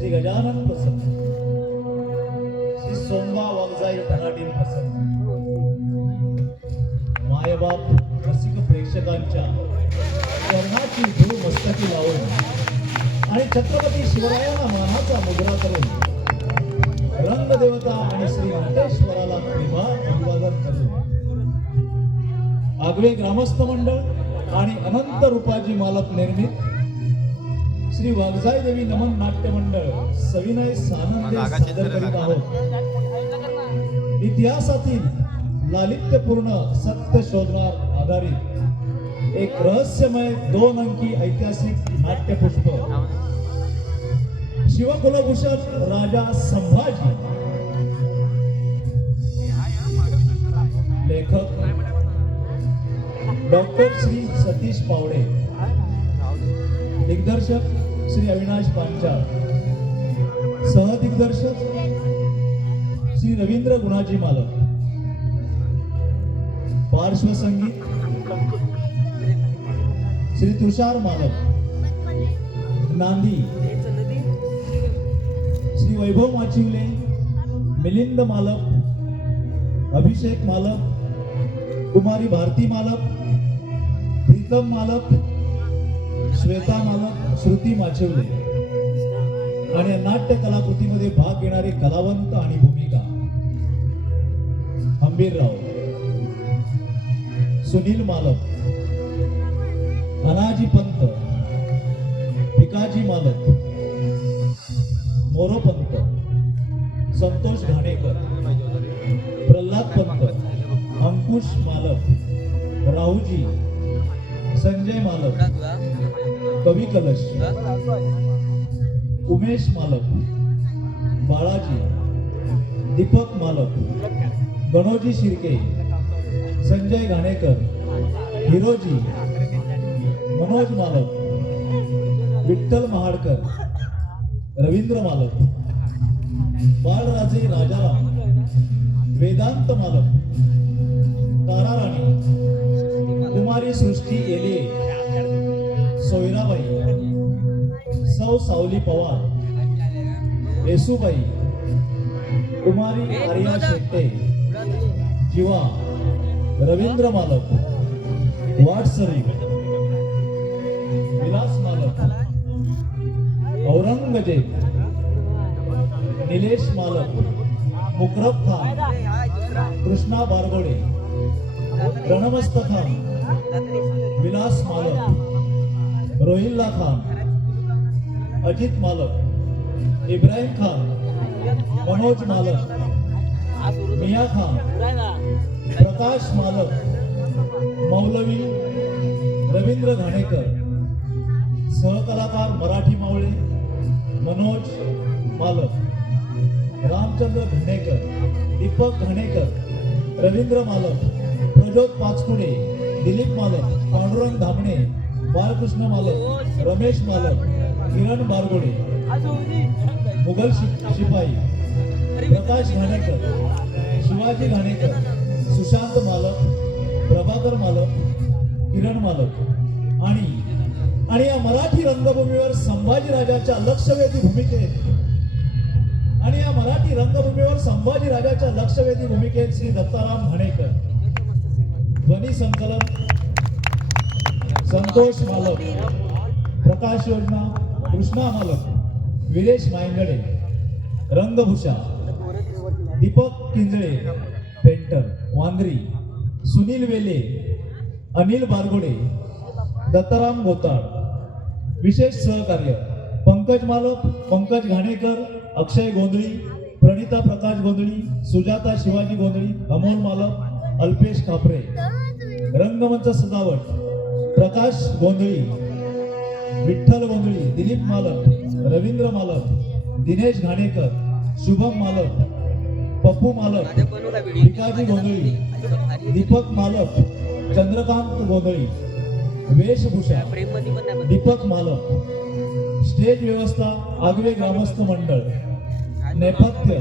श्री गजानन प्रसन्न, श्री सोमवा वागजाई धनाडील प्रसन्न, मायबाप रसिक प्रेक्षकांच्या कर्णाची धूळ मस्तकी लावून आणि छत्रपती शिवरायांना मानाचा मुद्रा करून रंगदेवता आणि श्री नटेश्वराला प्रेमा अभिवादन करून आगवे ग्रामस्थ मंडळ आणि अनंत रूपाची मालक निर्मित श्री वागजाई देवी नमन नाट्य मंडळ सविनय सानंदे सादर करीत आहोत. इतिहासातील लालित्यपूर्ण सत्य शोधनार आधारित एक रहस्यमय 2 अंकी ऐतिहासिक नाट्यपुष्प शिवकुलभूषण राजा संभाजी. लेखक डॉक्टर श्री सतीश पावडे, दिग्दर्शक श्री अविनाश पांचाळ, सहदिग्दर्शक श्री रवींद्र गुणाजी मालक, पार्श्वसंगीत श्री तुषार मालक, नांदी श्री वैभव माचिवले, मिलिंद मालक, अभिषेक मालक, कुमारी भारती मालक, प्रीतम मालक, श्वेता मालक, श्रुती माचिवले आणि या नाट्य कलाकृतीमध्ये भाग घेणारे कलावंत आणि भूमिका अंबीरराव, सुनील मालक, अनाजी पंत, भिकाजी मालक, मोरोपंत, संतोष घाणेकर, प्रल्हाद पंत, अंकुश मालक, राहुजी, संजय मालक, कवी कलश, उमेश मालक, बाळाजी, दीपक मालक, गणोजी शिर्के, संजय घाणेकर, हिरोजी, मनोज मालक, विठ्ठल महाडकर, रवींद्र मालक, बाळराजे राजाराम, वेदांत मालक, ताराराणी, कुमारी सृष्टी एलिये, सोयराबाई, सौ सावली पवार, येसुबाई, कुमारी आर्या शेट्टे, जीवा, रवींद्र मालक, वाटसरी, विलास मालक, औरंगजेब, निलेश मालक, मुकरब खान, कृष्णा बारगोडे, रणमस्त खान, विलास मालक, रोहिल्ला खान, अजित मालक, इब्राहिम खान, मनोज मालक, मिया खान, प्रकाश मालक, मौलवी रवींद्र घाणेकर, सहकलाकार मराठी मावळे मनोज मालक, रामचंद्र घाणेकर, दीपक घाणेकर, रवींद्र मालक, प्रज्योत पाचकुडे, दिलीप मालक, पांडुरंग धामणे, बाळकृष्ण मालक, रमेश मालक, किरण बारगोडे, मुघल शिपाई, प्रकाश घाणेकर, शिवाजी घाणेकर, सुशांत मालक, प्रभाकर मालक, किरण मालक आणि या मराठी रंगभूमीवर संभाजी राजाच्या लक्षवेधी भूमिकेत श्री दत्ताराम घाणेकर, ध्वनी संकलन संतोष मालक, प्रकाश योजना कृष्णा मालक, विरेश मायंगडे, रंगभूषा दीपक किंजळे, पेंटर वांद्री, सुनील वेले, अनिल बारगोडे, दत्ताराम गोताळ. विशेष सहकार्य पंकज मालक, पंकज घाणेकर, अक्षय गोंधळी, प्रणिता प्रकाश गोंधळी, सुजाता शिवाजी गोंधळी, अमोल मालक, अल्पेश खापरे. रंगमंच सजावट प्रकाश गोंधळी, विठ्ठल गोंधळी, दिलीप मालक, रवींद्र मालक, दिनेश घाणेकर, शुभम मालक, पप्पू मालक, भिकाजी गोंधळी, दीपक मालक, चंद्रकांत गोंधळी. वेशभूषा दीपक मालक. स्टेज व्यवस्था आगवे ग्रामस्थ मंडळ. नेपथ्य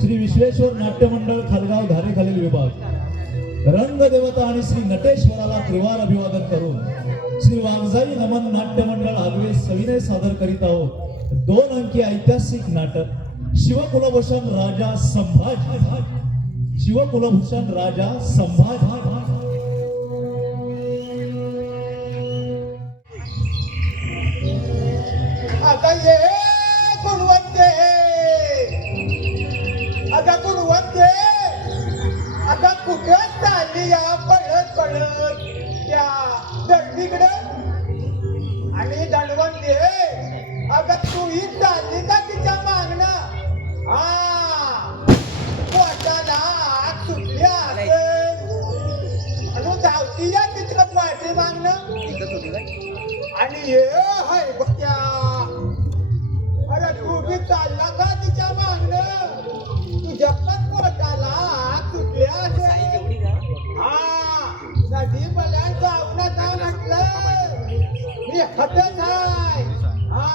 श्री विश्वेश्वर नाट्य मंडळ खालगाव धारे खालील विभाग. रंगदेवता आणि श्री नटेश्वराला त्रिवार अभिवादन करून श्री वागजाई नमन नाट्य मंडळ आगवे सविनय सादर करीत आहोत. 2 अंकी ऐतिहासिक नाटक शिवकुलभूषण राजा संभाजी. शिवकुलभूषण राजा संभाजी. आता ये गुणवंते, आता गुणवंते, आता कुठं चालली या पळत पळत त्या दर्डीकडं आणि दंडवंते, अगं तू ही चालली का तिच्या मागणं? हा पोटाला आग सुटली असेल आणि धावती या तिच्या पाठी मागणं आणि ये हाय बघ्या, अरे तू बी चालला का तिच्या मागणं? तुझ्या पण पोटाला आग सुटली असेल. हा नदी मला जाऊ नका म्हटलं, मी हटत आहे. हा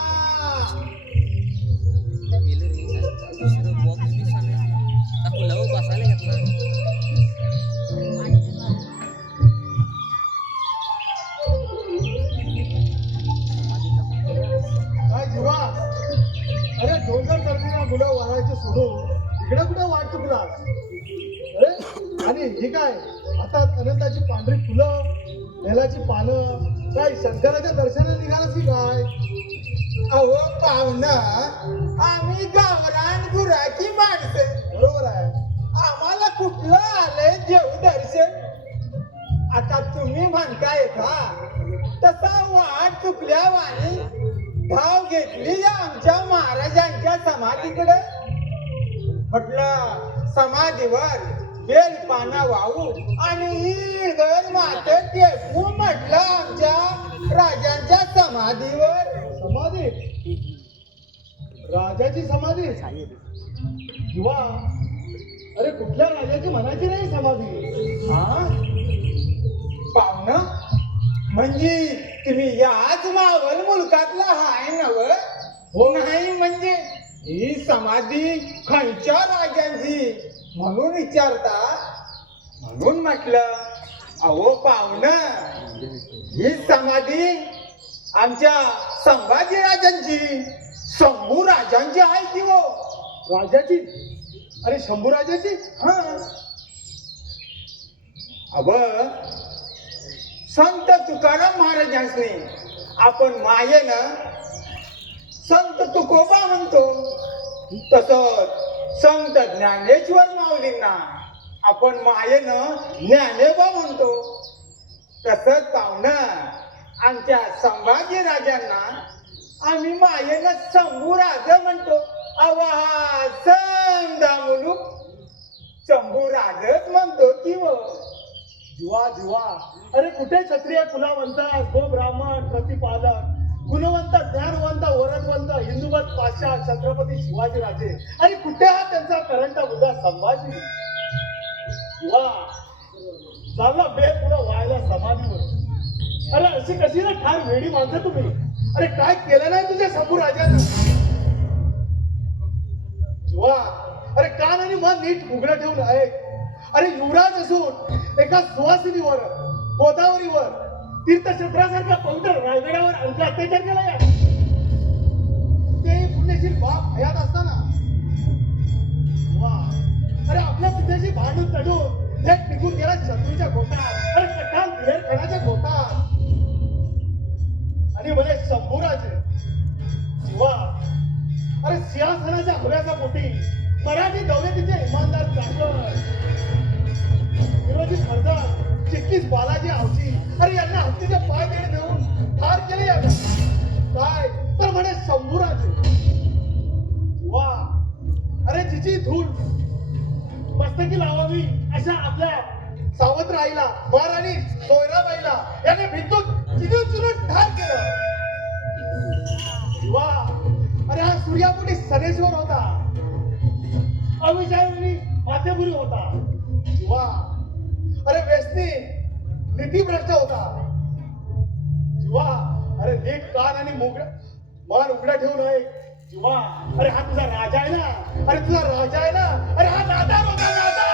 काय जीवा, अरे डोंगर चढलेल्या मुलं वाढायचं सोडून इकडे कुठे वाट चुकलास? अरे आणि ही काय हातात अनंताची पांढरी फुलं, बेलाची पानं, काय शंकराच्या दर्शनाला निघालास की काय? अहो पाहुणा, आम्ही गावरान गुराची माणसं. बरोबर आहे, आम्हाला कुठलं आलंय देव दर्शन? आता तुम्ही म्हणताय का तसा वाट चुकल्यावानी धाव घेतली आमच्या महाराजांच्या समाधीकडे. म्हटलं समाधीवर बेल पाना वाहू आणि ईळगर माते टेकू म्हटलं आमच्या राजांच्या समाधीवर. समाधी? राजाची समाधी? किंवा अरे कुठल्या राजाची म्हणायची नाही समाधी? हा पाहुणं, म्हणजे तुम्ही याच मावल मुलकातला हाय नव? हो नाही म्हणजे ही समाधी खालच्या राजांची म्हणून विचारता? म्हणून म्हटलं अहो पाहुणं, ही समाधी आमच्या संभाजी राजांची, शंभू राजांची आहे की हो? राजाची? अरे शंभू राजाची? हा अब संत तुकाराम महाराजांनी आपण मायेनं संत तुकोबा म्हणतो, तसंच संत ज्ञानेश्वर माऊलींना आपण मायेनं ज्ञानेबा म्हणतो. तसंच पाहुणं, आमच्या संभाजी राजांना आम्ही मायेनं शंभू राजा म्हणतो. अवा समदा मुलूक शंभू राजच म्हणतो की हो? जीवा जीवा, अरे कुठे क्षत्रिय कुलावंत, गो ब्राह्मण प्रतिपालक, गुणवंत, ज्ञानवंत, वरणवंत, हिंदुवत पाशा छत्रपती शिवाजी राजे, अरे कुठे हा त्यांचा करंट मुद्दा संभाजी? जीवा चालला बेल पुढं व्हायला समाधीवर. अरे अशी कशी ना ठार वेडी माणसं तुम्ही? अरे काय केलं नाही तुझ्या शंभू राजानं? जीवा, अरे कान आणि मन नीट उघडं ठेवून ऐक. अरे युवराज असून एका सुवासिनीवर, गोदावरीवर, तीर्थक्षेत्रासारख्या पवित्र रायगडावर अंक अत्याचार केला या. ते पुण्यशील बाप हयात असताना. वा, अरे आपल्या पित्याशी भांडून तडून थेट निघून गेला शत्रूच्या गोटात. अरे कठाल खणाच्या गोटात. आणि म्हणे शंभूराजे जीवा, अरे सिंहासनाच्या हव्याच्या पोटी मराठी दौलतीचे इमानदार चाकर, विरोधी फरदार चिक्कीस बालाजी आवची, अरे यांना हत्तीचे पाय देऊन ठार केले याला. काय तर म्हणे शंभूराजे. वा, अरे जिची धूळ मस्तकी लावावी अशा आपल्या सावत्र आईला, महाराणी सोयराबाईला याने भिंतून चिरून चिरून ठार केलं. वा, अरे हा सूर्यापुटी सनेश्वर होता, अविचारी माथेपुरी होता. वा, अरे व्यसनी नीतीभ्रष्ट होता. जीवा, अरे नीट कान आणि मान उघडा ठेवून आहे. जीवा, अरे हा तुझा राजा आहे ना? अरे तुझा राजा आहे ना? अरे हा नादान होता, नादान.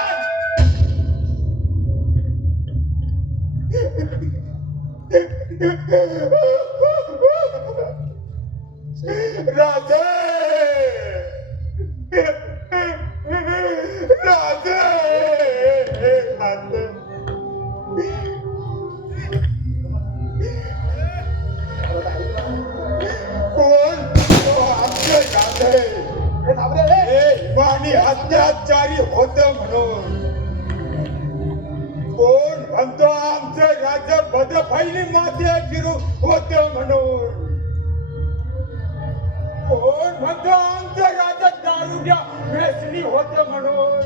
राजा अत्याचारी होत म्हणून. कोण म्हणतो आमचं राज्य बदफैली माते फिरू होत म्हणून. कोण म्हणतो आमचं राज्य दारुड्या व्यसनी होत म्हणून.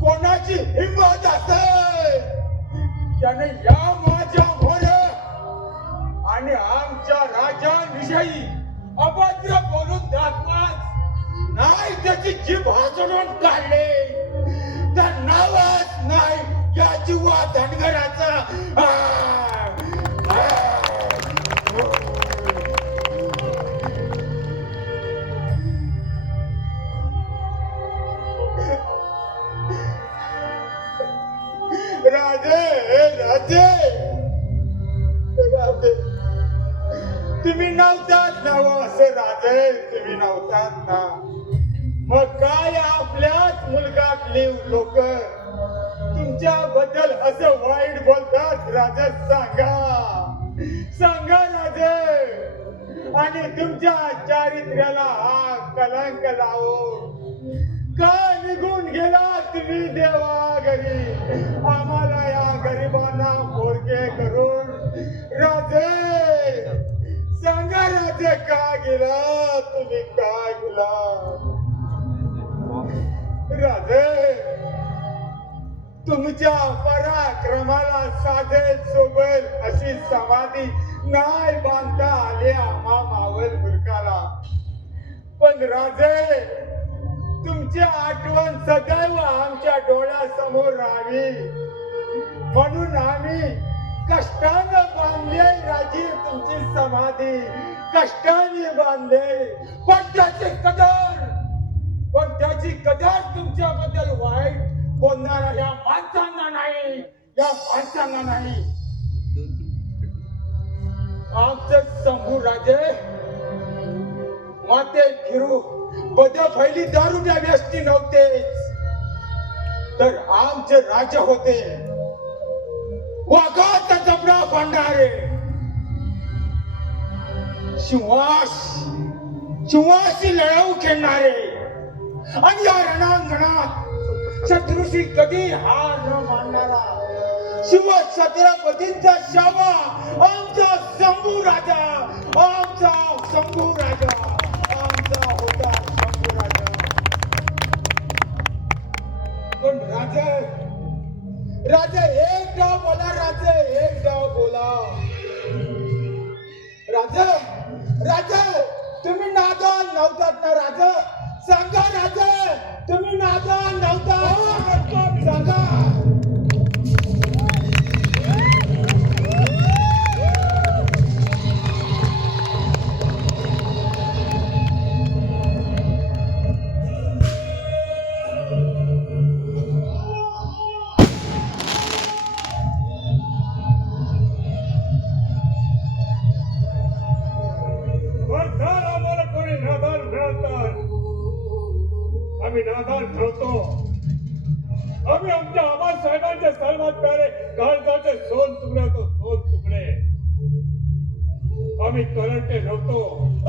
कोणाची हिंमत असेल त्याने या माझ्या मोर आणि आमच्या राजाविषयी अभद्र बोलून दाखवाच नाही त्याची जीभ हासडून काढले तर नावच नाही या जीवा धनगराचा. राजे राजे राजे तुम्ही नव्हतात ना असं राजे तुम्ही नव्हतात ना. मग काय आपल्याच मुलगातली लोक तुमच्या बद्दल असं वाईट बोलतात राजे. सांगा राजे आणि तुमच्या चारित्र्याला हा कलंक लावून का निघून गेला तुम्ही देवा घरी आम्हाला या गरिबांना पोरके करून. राजे सांगा राजे का गेला तुम्ही का गेला. राजे तुमच्या पराक्रमाला साधे सोबल अशी समाधी नाही बांधता आली आम्हा मावल मूर्खाला. पण राजे तुमची आठवण सदैव आमच्या डोळ्यासमोर राहावी म्हणून आम्ही कष्टाने बांधले राजी तुमची समाधी. कष्टाने बांधले पण त्याची कदर तुमच्याबद्दल वाईट बोलणारा या माणसांना नाही. या माणसांना नाही. आमचं शंभू राजे माते फिरू बदफैली दारुड्या व्यस्ती नव्हतेच तर आमचे राजे होते वाघाचा जबडा बांधणारे. शिवाशी लढाऊ खेळणारे आणि या रणांगणात शत्रूशी कधी हार न मानणारा शिव छत्रपतींचा शावा आमचा शंभू राजा. आमचा शंभू राजा आमचा होता शंभू राजा. पण राजा एक डाव बोला. राजा एक डाव बोला. राजा तुम्ही नादान नव्हतात ना. राजा सांगा. राजा तुम्ही नादान नव्हता सांगा. आम्ही नादान ठरवतो. आम्ही आमच्या आबासाहेबांचे सर्वात प्यारे काळजाचे सोन तुकडे होतो. सोन तुकडे आम्ही करंटे नव्हतो.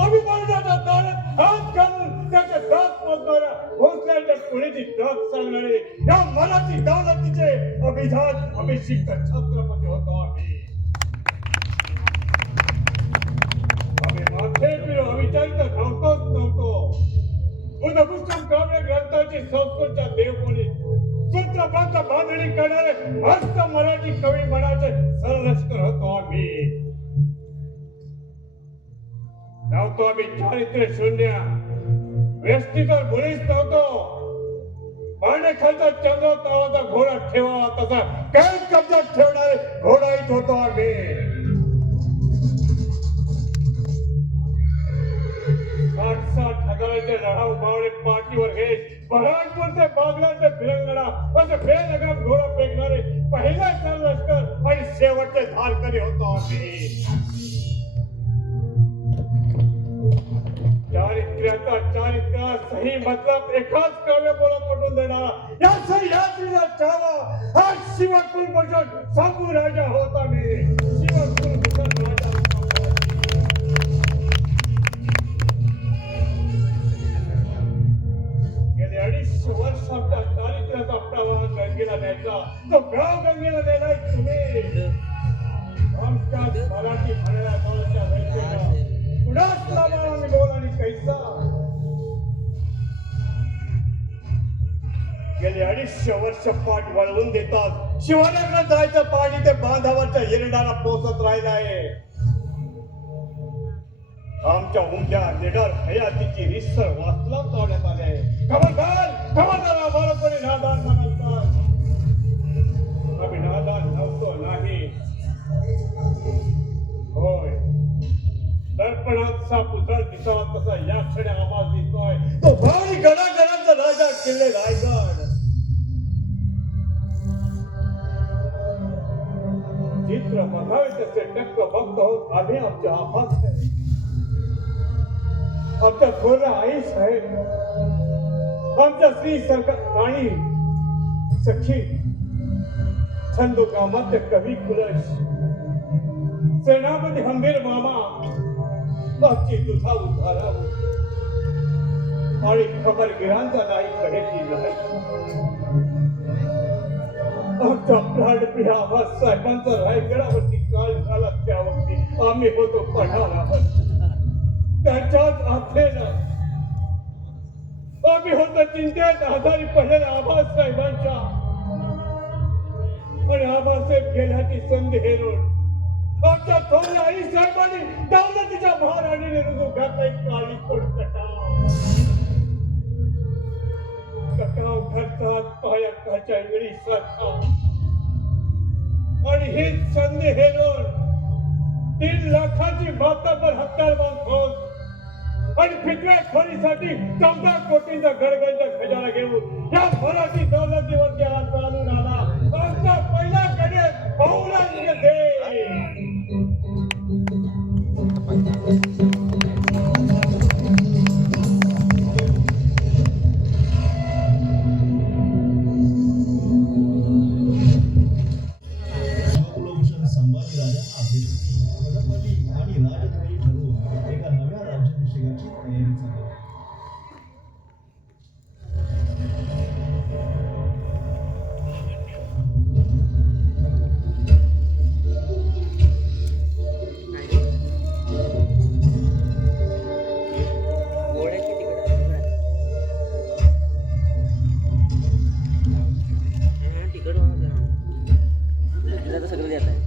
आम्ही बळजाचा दारात हात घालून त्याचे दात मोजणाऱ्या भोसल्याच्या पुढेची दात सांगणारे या मनाची दौलतीचे अभिजात अभिषिक्त छत्रपती होतो. आम्ही माथे फिरू अविचलित नव्हतोच नव्हतो. बुद्धपुस्तक काव्य ग्रंथाची संस्कृतच्या देवबोलीत सूत्रबद्ध बांधणी करणारे मस्त मराठी कवी मनाचे सरलष्कर होतो. आम्ही चारित्र्य शून्य व्यस्तीचा मुळीच नव्हतो. पाण्याखालचा चंद्र तळाचा घोडा ठेवावा तसा कैद कब्जात ठेवणारे घोडाईच होतो. आम्ही 60 हजाराचे लढाऊ बावळे पाठीवर हे बऱ्हाणपूरचे बागलांचे फिरंगडा असे बेलगाम घोडा फेकणारे पहिले सरलष्कर आणि शेवटचे धारकरी होतो. चारित्र्याचा चारित्र्य सही मतलब एकाच काव्य बोला पटवून देणारा या छावा हा शिवकुल भूषण शंभू राजा होता. शिवकुल भूषण राजा गेले 250 तो गाव गंगेला नेलाय तुम्ही. आमच्या मराठी म्हणायला गावच्या वेळेला कुणाच लावा बोल आणि कैसा. गेली 250 वर्ष पाठ वळवून देतात. शिवानगरात जायचं पाणी ते बांधावरच्या हिरडाला पोचत राहिलं आहे. आमच्या उमद्या निडर हयातीची रिसर वाचला काढण्यात आले आहे. खबरदार आम्हाला कोणी नादान म्हणालतात. आम्ही नादान नव्हतो नाही. होय, दर्पणात साप उतर दिसावा तसा या क्षणी आवाज दिसतोय. तो भारी गडागडाचा राजा किल्ले रायगड. चित्र बघावे तसे टक्क बघतो आम्ही आमच्या आभास आहे. आमच्या थोर आई साहेब, आमच्या स्त्री सरकार राणी सखी, छंदोकामात्य कवी कुलश, सेनापती हंबीर मामा, बापची दुधा उद्धाराव आणि खबरगिरांचा नाही कडेची नाही. आमच्या प्राणप्रिय आवाज साहेबांचा रायगडावरती काळ झाला त्यावरती आम्ही होतो पठारावर. त्यांच्याच आथेला आम्ही होतो चिंतेत आधारी पहिल्या आभास साहेबांच्या. आणि आभासाहेब गेल्याची संधी हेरून आमच्या थोर आई साहेबांनी दौलतीच्या महाराणीने रुजू घातला एक काळी कोट कटाव घरतात पायाकाच्या वेळी सारखा. आणि ही संधी हेरून 3 लाखाची मातापर हत्यार बांधून आणि फिटव्या खोरीसाठी 14 कोटींचा गडगंज खजाना घेऊन या मराठी दौलतीवरती आज चालून आला आमचा पहिला गणेश औरंगजेब. कुलभूषण संभाजी राजा आहे. पदपदी आणि राजधानी ठरवून एका नव्या राज्याभिषेकाची तयारी चालू आहे. घोड्याची तिकडं तिकड तर सगळं देत आहे.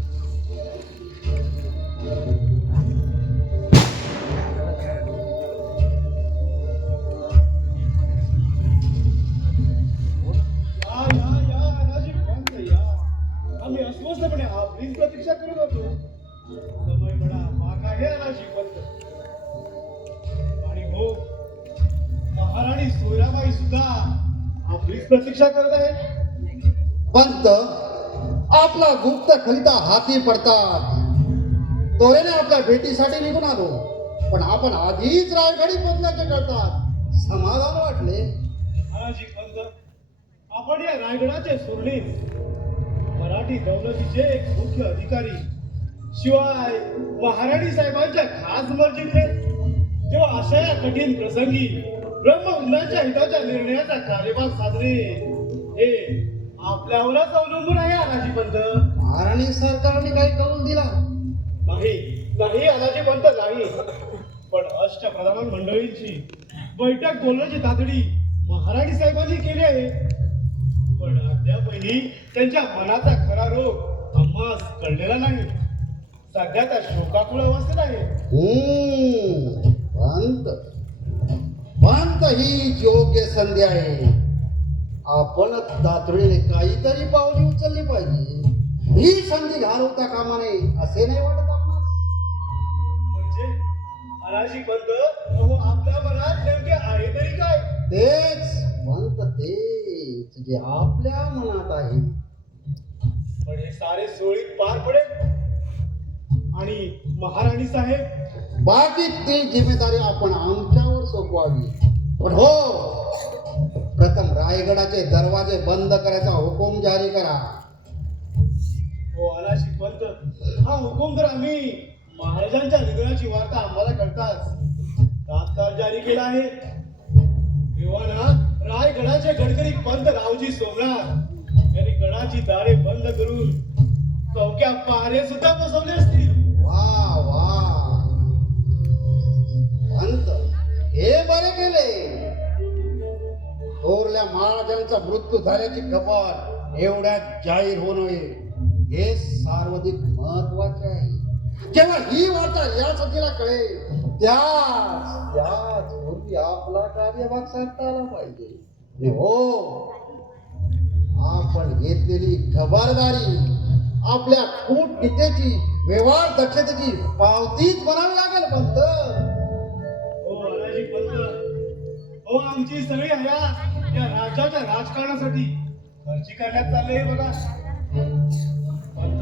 आम्ही अस्वस्थपणे आपलीच प्रतीक्षा करत होतो. समय बडा माग आहे अनाजी पंत. आणि हो, महाराणी सोयराबाई सुद्धा आपलीच प्रतीक्षा करत आहे. पंत आपला गुप्त खलिता हाती पडतात. तोरेने आपल्या भेटीसाठी निघून आलो, पण आपण आधीच रायगडी पोहोचल्याचे कळतात. समाधान वाटले. अनाजी पंत, आपण या रायगडाचे सुरळीत मराठी दौलतीचे एक मुख्य अधिकारी, शिवाय महाराणी साहेबांच्या खास मर्जीतले. तेव्हा अशा या कठीण प्रसंगी ब्रह्मवंतांच्या हिताच्या निर्णयाचा कार्यभाग साधणे हे आपल्यावरच अवलंबून आहे अनाजी पंत. महाराणी सरकारने काही कौल दिला नाही अनाजी पंत नाही. पण अष्टप्रधान मंडळींची बैठक बोलण्याची तातडी महाराणी साहेबांनी केली आहे. पण अद्यापही त्यांच्या मनाचा खरा रोग आम्हास कळलेला नाही. सध्या त्या शोकाकुळ अवस्थेत आहे. पंत ही योग्य संधी आहे. आपण तातडीने काहीतरी पावले उचलली पाहिजे. ही संधी घालवता कामा नये असे नाही वाटत आपणास? म्हणजे अनाजी पंत, अहो आपल्या मनात नेमके आहे तरी काय? तेच जे आपल्या मनात आहे. पण हे सारे सोयीत पार पडेल आणि महाराणी साहेब बाकी ती जिम्मेदारी आपण आमच्यावर सोपवावी. पण हो, प्रथम रायगडाचे दरवाजे बंद करायचा हुकूम जारी करा. हो अनाशी पंत, हा हुकूम तर आम्ही महाराजांच्या निधनाची वार्ता आम्हाला कळताच तात्काळ जारी केला आहे. देवाना रायगडाचे गडकरी पंत रावजी सोमनाथ त्यांनी गडाची दारे बंद करून चौक्या पहारे सुद्धा बसवले असतील. वा वा पंत, हे बरे केले. थोरल्या महाराजांचा मृत्यू झाल्याची खबर एवढ्यात जाहीर होणं हे सार्वधिक महत्वाचे आहे. जेव्हा ही वार्ता या सतीला कळेल त्याच पूर्वी आपला कार्यभाग साधता आला पाहिजे. आणि हो, आपण घेतलेली खबरदारी आपल्या कूटनीतीची व्यवहार दक्षतेची पावतीच बनावी लागेल पंत. हो बालाजी पंत, हो आमची सगळी हयात या राज्याच्या राजकारणासाठी खर्ची करण्यात चालले बघा. पंत,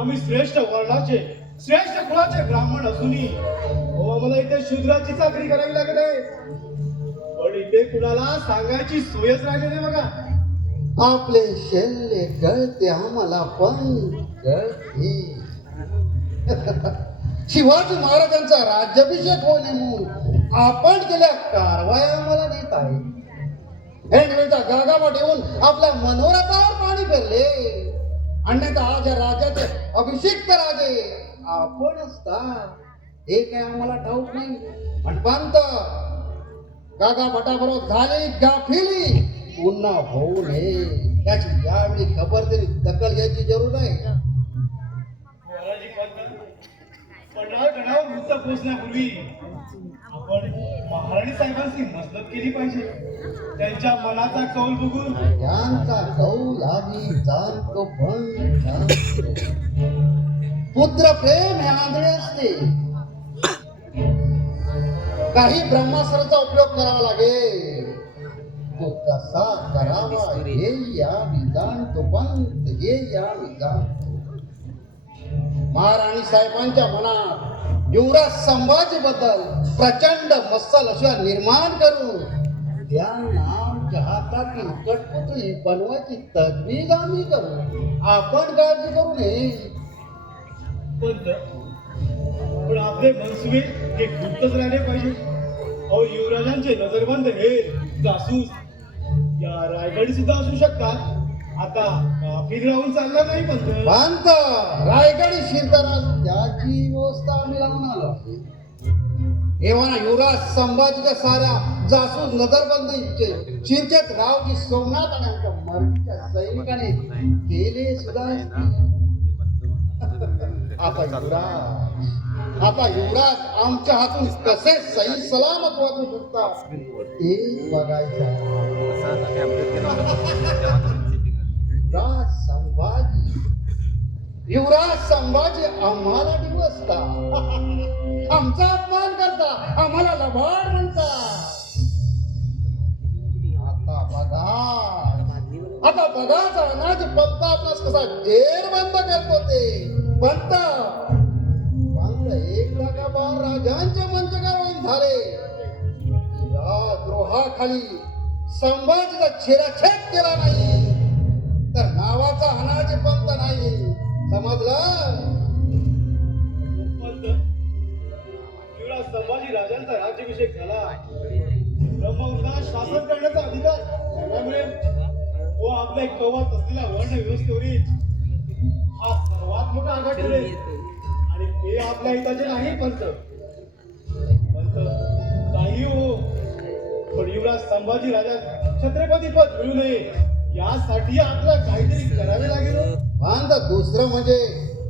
आम्ही श्रेष्ठ वर्णाचे श्रेष्ठ कुळाचे ब्राह्मण असूनही हो आम्हाला इथे शूद्राची चाकरी करावी लागत आहे. पण इथे कुणाला सांगायची सोयच राहिली नाही बघा. आपले शल्य कळते आम्हाला पण कळते. शिवाजी महाराजांचा राज्याभिषेक होणे म्हणून आपण केल्या कारवाया आम्हाला देत आहे. ऐनवेळचा गागाबाट येऊन आपल्या मनोरथावर पाणी फिरले. अन्यथा आज या राज्याचे अभिषिक्त राजे आपण असता हे काय आम्हाला ठाऊक नाही. पण पंत, गागाभटाबरोबर झाली गाफिली पुन्हा होऊ नये याची यावेळी खबर तरी दखल घ्यायची जरूर आहे. बालाजी पंत, पन्हाळ गडावर वृत्त पोहोचण्यापूर्वी आपण महाराणी साहेबांची मसलत केली पाहिजे. त्यांच्या मनाचा कौल बघून त्यांचा कौल आम्ही जाणतो पण जाणतो. पुत्र प्रेम हे आंधळे असते. काही ब्रह्मास्त्राचा उपयोग करावा लागेल. तो कसा करावा हे आम्ही जाणतो पंत, हे आम्ही जाणतो. महाराणी साहेबांच्या मनात युवराज संभाजी बद्दल प्रचंड मत्सल अशा निर्माण करून त्यांना आमच्या हातातील कटपुतळी बनवायची तजवीज आम्ही करू. आपण काळजी करू नये. पंत, पण आपले मनसुबे हे गुप्तच राहिले पाहिजे. अहो युवराजांचे नजरबंद हे जासूस या रायगडी सुद्धा असू शकतात. आता काफिर राहून चालणार नाही पंत. पंत, रायगडी शिरताना त्याची व्यवस्था आम्ही लावून आलो. एव्हा युवराज संभाजीच्या साऱ्या जासूस नजरबंदीचे शिरकेत रावजी सोमनाथ आणि आमच्या मराठीच्या सैनिकाने केले सुद्धा. आता युवराज आमच्या हातून कसे सही सलामत वाचू शकतात ते बघायचं. युवराज संभाजी आम्हाला डिवसता, आमचा अपमान करता, आम्हाला लबाड म्हणता. आता बघाच अनाज पंत आपणास कसा जेरबंद करतो ते. पंत एकदा का बार राजांचे मंचकार होऊन झाले. या द्रोहाखाली संभाजीचा छेडाछेड केला नाही तर नावाचा अनाज पंत नाही. समजलं पंत, युवराज संभाजी राजांचा राज्याभिषेक झाला. ब्रह्मवृद्धात शासन करण्याचा अधिकार त्यांना मिळेल. व आपल्या कवच असलेल्या वर्ण व्यवस्थेवरील हा सर्वात मोठा आघात ठरेल. आणि ते आपल्या हिताचे नाही पंत. पंत, काही हो, पण युवराज संभाजी राजा छत्रपती पद मिळू नये यासाठी आपल्याला काहीतरी करावे लागेल. पंत, दुसरं म्हणजे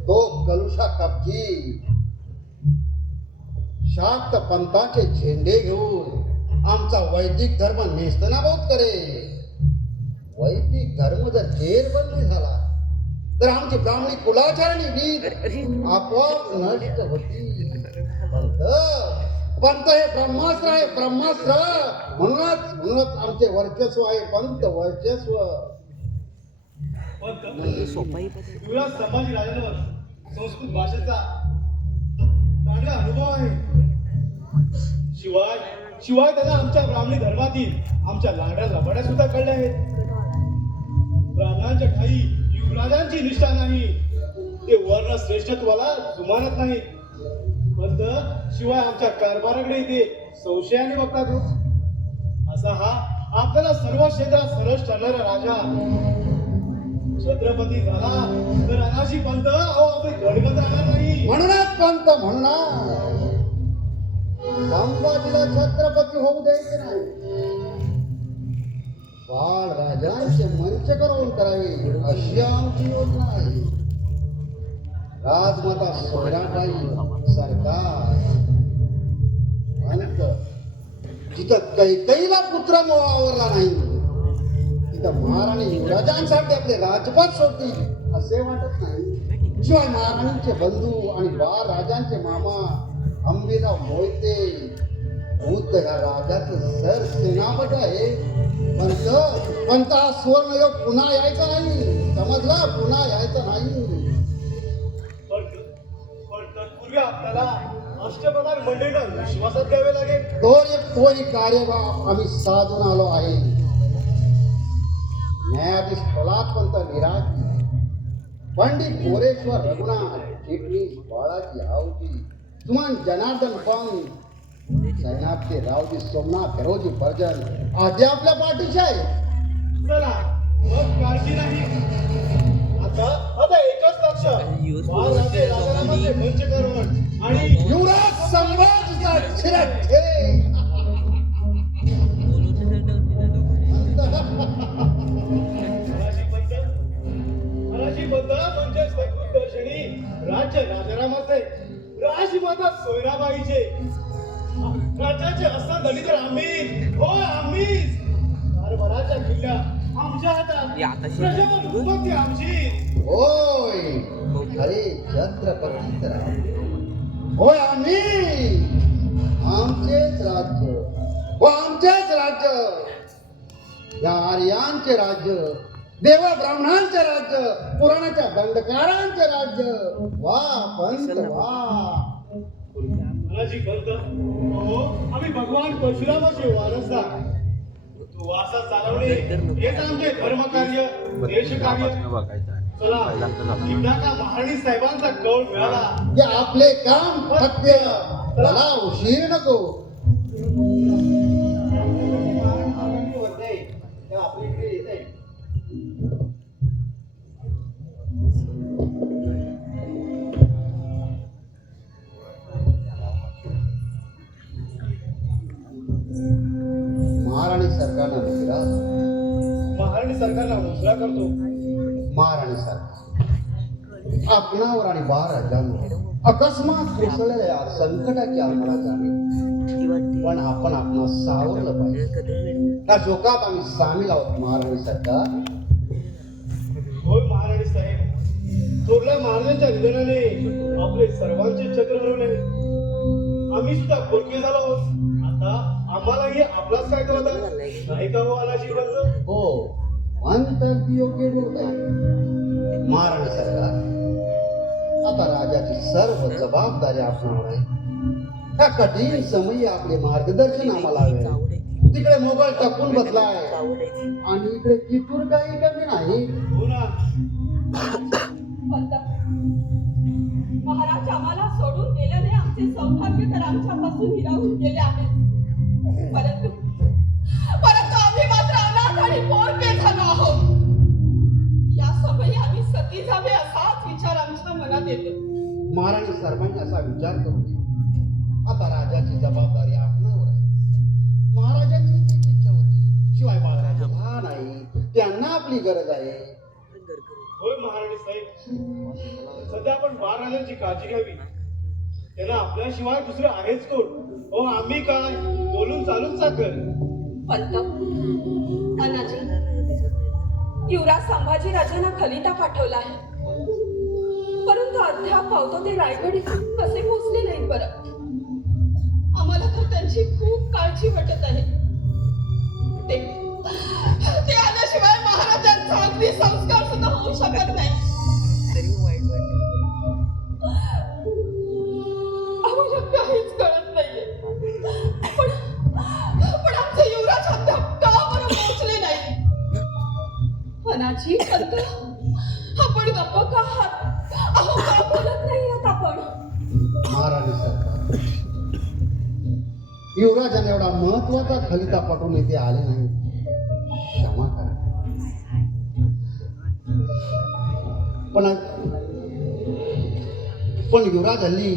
तो कलुषा कपची शाक्त पंथाचे झेंडे घेऊन आमचा वैदिक धर्म नेस्तनाबूत करे. वैदिक धर्म जर जेरबंदी झाला तर आमची ब्राह्मणी कुलाचारणी रीत आपोआप नष्ट होती. पंत हे ब्रह्मास्त्र आहे, ब्रह्मास्त्र. म्हणूनच आमचे वर्चस्व आहे पंत, वर्चस्व. युवराज संभाजी राजांवर संस्कृत भाषेचा चांगला अनुभव आहे. शिवाय त्यांना आमच्या ब्राह्मणी धर्मातील आमच्या लाड्या लबाड्या सुद्धा कळल्या आहेत. ब्राह्मणांच्या ठाई युवराजांची निष्ठा नाही. ते वर्ण श्रेष्ठत्वाला जुमानत नाही. पंत, शिवाय आमच्या कारभाराकडे ते संशयाने बघतात. असा हा आपल्याला सर्व क्षेत्रात सरस ठरणारा राजा छत्रपती झाला तर अनाशी पंत अहो आपण गडगत राहणार नाही. म्हणूनच पंत म्हणूनच संभाजीला छत्रपती होऊ द्यायचे नाही. बाळ राजांचे मंचकरण करावे अशी आमची योजना आहे. राजमाता सोयराबाई सरकार पंत जिथं कैकईला पुत्र आवरला नाही तिथं महाराणी युवराजांसाठी आपले राजपद सोडतील असे वाटत नाही. शिवाय महाराणींचे बंधू आणि बाळ राजांचे मामा अंबिराव मोहिते बुद्ध या राजाचं सर सेनापती आहे. पंत हा सुवर्णयोग पुन्हा यायचा नाही. समजला? पुन्हा यायचा नाही. पण तत्पूर्वी आपल्याला अष्टप्रधान मंडळीला विश्वासात घ्यावे लागेल. तोही कार्यभाग आम्ही साधून आलो आहे. न्यायाधीश प्रल्हादपंत निराजी, पंडित मोरेश्वर रघुनाथ, चिटणीस बाळाजी आवटी, सुमन जनार्दन पंत, सैनापचे रावजी सोमनाथ घरोजी पर्जन आधी आपल्या पाठीशी आहे. चला मग काळजी नाही. आता एकच लक्ष महाराजे राजारामाचे मंचकरण आणि युवराज संभाजीचा शिरच्छे. मराठी बंद म्हणजे दर्शनी राज्य राजारामाचे, राजमाता सोयराबाईचे, राज्याचे असं दलित आम्ही हो आम्हीच. कारभाराच्या किल्ल्या आमच्या हातात, प्रजावर हुकूमत आमची. होय अरे छत्रपती होय आम्ही आमचेच राज्य व आमचेच राज्य या आर्यांचे राज्य, देव ब्राह्मणांचे राज्य, पुराणाच्या दंडकारांचे राज्य. वा पंत वा. मनाची पंत हो आम्ही भगवान परशुरामाचे वारसदार. तू वारसा चालवणे हेच आमचे धर्मकार्य देशकार्य. चला एकदा का महाराणी साहेबांचा कौल मिळाला हे आपले काम सत्य. चला उशीर नको. आपल्या इकडे येते. महाराणी सरकारला मुजरा. महाराणी सरकारला मुजरा करतो. महाराणी सरकार आपणावर आणि महाराजांवर अकस्मात कोसळलेल्या या संकटाची आम्हाला जाणीव, पण आपण सावरलं पाहिजे. त्या शोकात आम्ही सामील आहोत. महाराणी सरकार होय महाराणी साहेब, थोरल्या महाराजांच्या निधनाने आपले सर्वांचे छत्र हरवले. आम्ही सुद्धा पोरके झालो आहोत. आता आम्हालाही आपलाच काय होता नाही का हो आलाशी बंद. हो मंतव्य योग्य बोलत आहे. महाराणी सरकार आता राजाची सर्व जबाबदारी आपणावर आहे. त्या कठीण समयी आपले मार्गदर्शन आम्हाला हवे. तिकडे मोबाईल टाकून बसलाय आणि इकडे कितूर काही कमी नाही. हो ना. महाराज आम्हाला सोडून गेल्याने आमचे सौभाग्य तर आमच्यापासून हिरावून गेले आहे. परंतु आम्ही मात्र अनाथ आणि पोरके झालो आहोत. या समयी आम्ही सती जावे असाच विचार आमच्या मनात येतो. महाराणी सर्वांनी असा विचार करू नये. आता राजाची जबाबदारी आपणावर आहे. महाराजांची तीच इच्छा होती. शिवाय बाळराजा लहान आहे, त्यांना आपली गरज आहे. होय महाराणी साहेब, सध्या आपण महाराजांची काळजी घ्यावी. त्यांना आपल्याशिवाय दुसरे आहेच कोण. हो आम्ही काय बोलून चालून साकर. पंत अनाजी, युवराज संभाजी राजांना खलिता पाठवला आहे, परंतु अद्याप पावतो ते रायगड कसे पोहोचले नाहीत. बरं आम्हाला तर त्यांची खूप काळजी वाटत आहे. ते आल्याशिवाय महाराजांचा अगदी संस्कार सुद्धा होऊ शकत नाही. आम्हाला काहीच कळत नाहीये. पण आमचे युवराज अद्याप का बरं पोहोचले नाही. अनाजी पंत आपण गप्प का आहात? अहो का बोलत नाही आहात आपण? महाराणी सरकार युवराजाने एवढा महत्वाचा खलिता पाठवून इथे आले नाही. क्षमा करा. पण युवराज हल्ली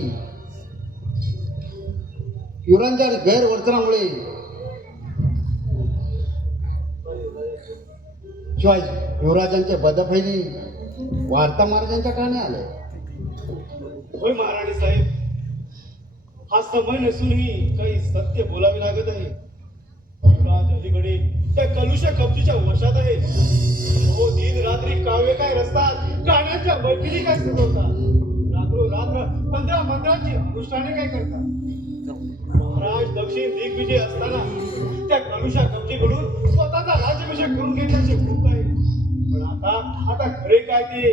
युवरांच्या गैरवर्तनामुळे शिवाय युवराजांचे बदफैली वार्ता महाराजांच्या काने आले. होय महाराणी साहेब, हा समय नसूनही काही सत्य बोलावे लागत आहे. युवराज अलीकडे त्या कलुषा कपटीच्या वशात आहे. हो, दिन रात्री काव्य काय रस्तात, गाण्याच्या बैठकी काय सुचवतात, रात्र पंधरा मंत्रांची अनुष्ठाने काय करतात. महाराज दक्षिण दिग्विजय असताना त्या कलुषा कपटीकडून स्वतःचा राज्याभिषेक करून घेण्याचे भूत आहे. पण आता खरे काय ते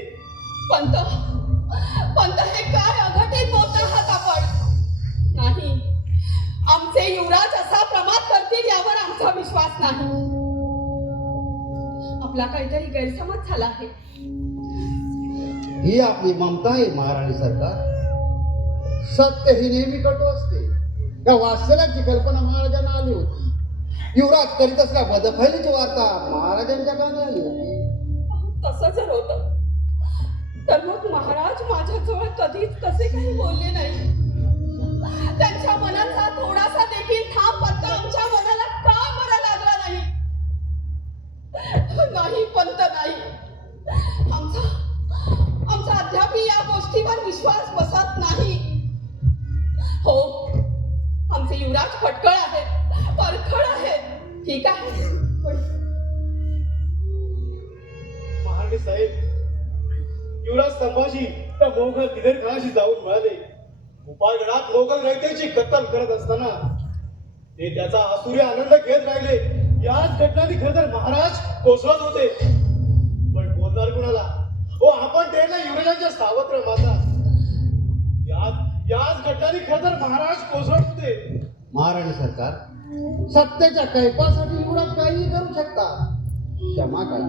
पंत हे काय अघटित बोलत आहात आपण? नाही, आमचे युवराज असा प्रमाद करतील यावर आमचा विश्वास नाही. आपला काहीतरी गैरसमज झाला आहे. ही आपली ममता आहे महाराणी सरकार. सत्य ही नेहमी कटू असते. या वास्तव्याची कल्पना महाराजांना आली होती. युवराज करीत असल्या बदफैलीची वार्ता महाराजांच्या कानी आली होती. तसं जर होतं तर मग महाराज माझ्याजवळ कधीच कसे काही बोलले नाही. त्यांच्या मनाचा थोडासा देखील ठाम पत्ता आमच्या मनाला का बरा लागला नाही? नाही पंत, नाही. आमचा अद्याप या गोष्टीवर विश्वास बसत नाही. हो, आमचे युवराज फटकळ आहेत, परखड आहेत, ठीक आहे. पण महाराणी साहेब, युवराज संभाजी त्या मोगल दिलेर खानाशी जाऊन मिळाले. गोपाळगडात मोगल रयतेची कत्तल करत असताना ते त्याचा आसुरी आनंद घेत राहिले. याच घटनांनी खरं तर महाराज कोसळत होते. पण बोलणार कुणाला? हो, आपण त्यांना युवराजांच्या सावत्र माता. याच घटनांनी खरं तर महाराज कोसळत होते. महाराणी सरकार, सत्तेच्या कैपासाठी युवराज काहीही करू शकता. क्षमा करा,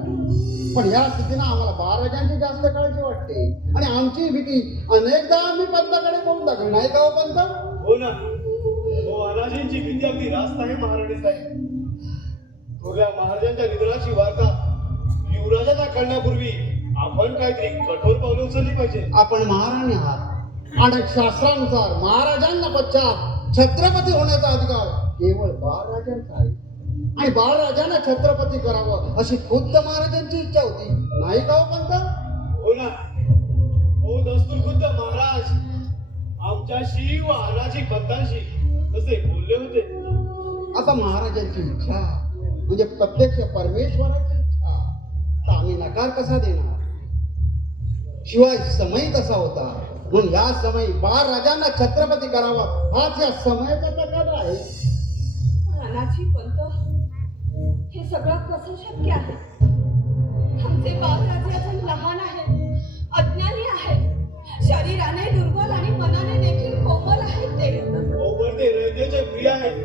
पण या स्थितीनं आम्हाला महाराजांची जास्त काळजी वाटते आणि आमची भीती अनेकदा आम्ही पंताकडे बोलून दाखवली, नाही का हो पंत? हो ना. हो, अनाजींची भीती अगदी रास्त आहे महाराणी साहेब. थोड्या महाराजांच्या निधनाची वार्ता युवराजांना कळण्यापूर्वी आपण काहीतरी कठोर पावले उचलली पाहिजे. आपण महाराणी आहात आणि शास्त्रानुसार महाराजांना पश्चात छत्रपती होण्याचा अधिकार केवळ बाळराजांचा आहे आणि बाळराजांना छत्रपती करावं अशी खुद्द महाराजांची इच्छा होती, नाही का हो पंत? हो ना. हो, दस्तूर खुद्द महाराज आमच्याशी व अनाजी पंतांशी तसे बोलले होते. आता महाराजांची इच्छा म्हणजे प्रत्यक्ष परमेश्वराची इच्छा, तर आम्ही नकार कसा देणार? शिवाय समय तसा होता, म्हणून या समय बाळराजांना छत्रपती करावा हाच या समयाचा तकादा आहे. अनाची पंत, हे सगळं कसं शक्य आहे? आमचे बालराजे अजून लहान आहे, अज्ञानी आहे, शरीराने दुर्बल आणि मनाने देखील कोमल आहेत ते. पण ते रयतेचे प्रिय आहेत,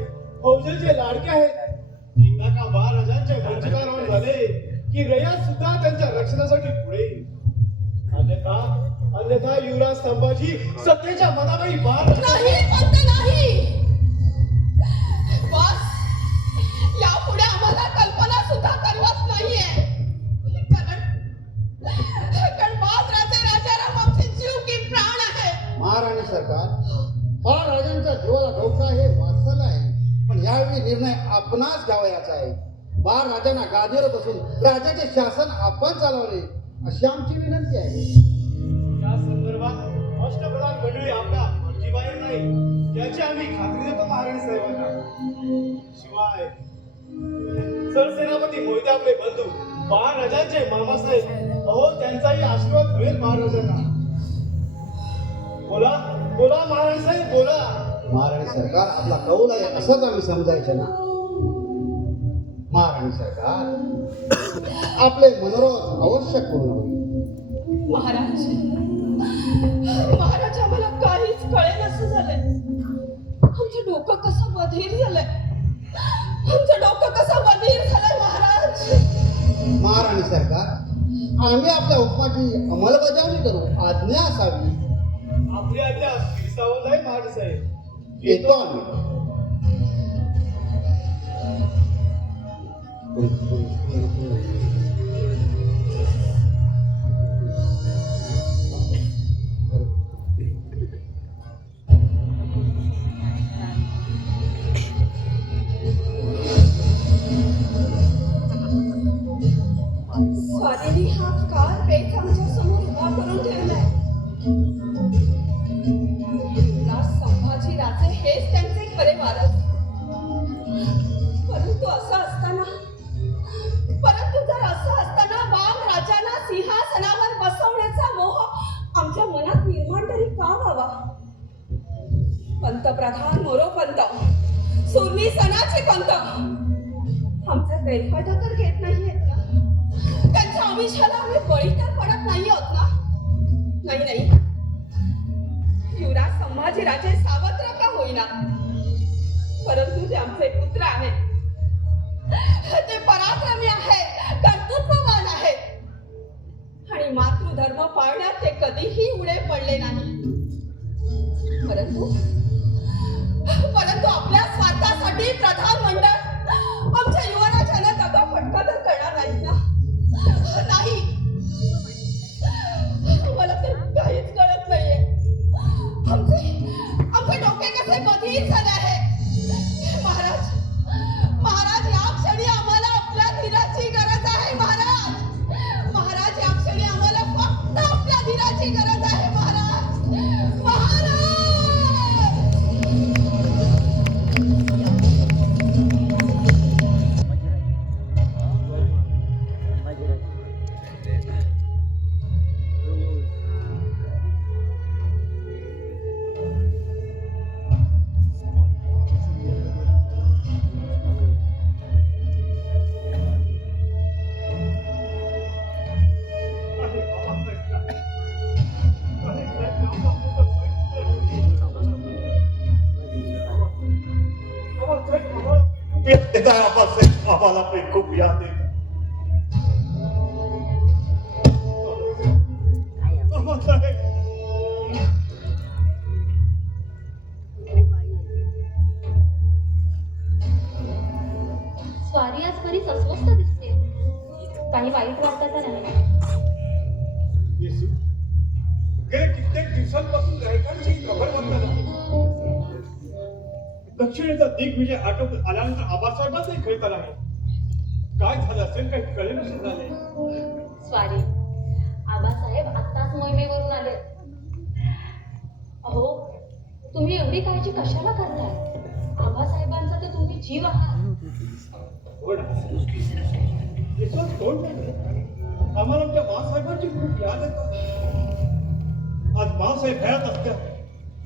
फौजेचे लाडके आहेत. एकदा का महाराजांचे वंशकारण झाले की रयत सुद्धा त्यांच्या रक्षणासाठी पुढे येईल. अन्यथा युवराज संभाजी सत्तेच्या मनाबाई नाही पंत, नाही. बस, यापुढे आम्हाला कल्पना सुद्धा करवत नाहीये. कारण बाळराजे राजाराम आमचे जीव की प्राण आहे. महाराणी सरकार, बाळराजांच्या जीवाला धोका हे वाचलं आहे, पण यावेळी निर्णय आपणास घ्यावयाचा आहे. बाळराजांना गादीवर बसून राजाचे शासन आपण चालवले अशी आमची विनंती आहे. या संदर्भात अष्टप्रधान मंडळी आपल्या मर्जीबाहेर नाही याची आम्ही खात्री देतो महाराणी साहेबांना. शिवाय सरसेनापती मोहिते आपले बंधू महाराजांचे मामासाहेब, अहो त्यांचाही आशीर्वाद मिळेल महाराजांना. बोला बोला महाराणी साहेब, बोला. महाराणी सरकार, आपला कौल आहे असंच आम्ही समजायचं ना? महाराणी सरकार, आपले मनोरथ अवश्य पूर्ण होईल. महाराज आम्हाला काहीच कळेल असं झालंय. आमचं डोकं कसं बधीर झालंय, महाराज. महाराणी सरकार, आम्ही आपल्या हुकमाची अंमलबजावणी करू, आज्ञा असावी. आपली आज्ञा विसावत आहे महाराणी साहेब. येतो आम्ही. पंतप्रधान मोरोपंत सुरमी सणाचे पंत आमचा गैरफायदा तर घेत नाहीयेत ना? त्यांच्या आमिषाला आम्ही बळी तर पडत नाही आहोत ना? नाही युवराज संभाजीराजे सावत्र का होईना, परंतु ते आमचे पुत्र आहेत. ते पराक्रमी आहेत, कर्तृत्ववान आहेत आणि मातृधर्म पाळण्यात ते कधीही उडे पडले नाही. परंतु आपल्या स्वार्थासाठी प्रधान मंडळ आमच्या युवराजांना दगा फटका तर करणार नाहीत ना? नाही, मला तर काहीच कळत नाहीये. आमचे डोके कसे बधीर झाले आहे. महाराज या क्षणी आम्हाला आपल्या धीराची गरज आहे. महाराज या क्षणी आम्हाला फक्त आपल्या धीराची गरज आहे. महाराज आम्हाला पण खूप याद येत. स्वारी आज बरीच अस्वस्थ दिसते. काही वाईट वाटतं तर नाही? येसू, गेल्या कित्येक दिवसांपासून रायगडची खबर म्हणतात. दक्षिणेचा दिग्विजय आटोपत आल्यानंतर आबासाहेबांचाही खेळता नाही. काय झालं असेल काही कळेनासे झाले. स्वारी, आबासाहेब आत्ताच मोहिमेवरून आले. अहो, तुम्ही एवढी काळजी कशाला करताय? आबासाहेबांचा तर तुम्ही जीव आहात. आम्हाला आमच्या मासाहेबांची खूप याद येतात. आज मासाहेब भयात असत्या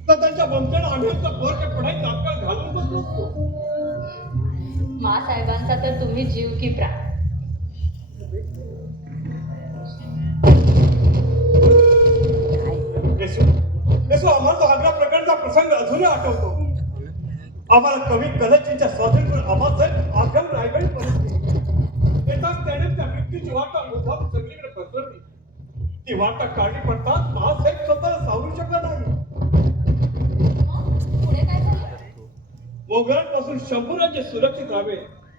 तर त्यांच्या बंकड आम्ही आमचा बोरच्या पढाई तात्काळ घालून बसलो असतो. मासाहेबांचा तर तुम्ही जीव की प्राण. येसू, आम्हाला तो आग्रा प्रकारचा प्रसंग अजूनही आठवतो. आम्हाला कवी कलचीच्या स्वातंत्र्य आबासाहेब आग्र्याहून रायगड परतले. येताच त्याने त्या व्यक्तीची वार्ता मुद्दाम सगळीकडे पसरली. ती वार्ता काढली पडताच महासाहेब स्वतःला सावरू शकला नाही. पुढे काय झालं? मोगलांपासून शंभूराज्य सुरक्षित राहावे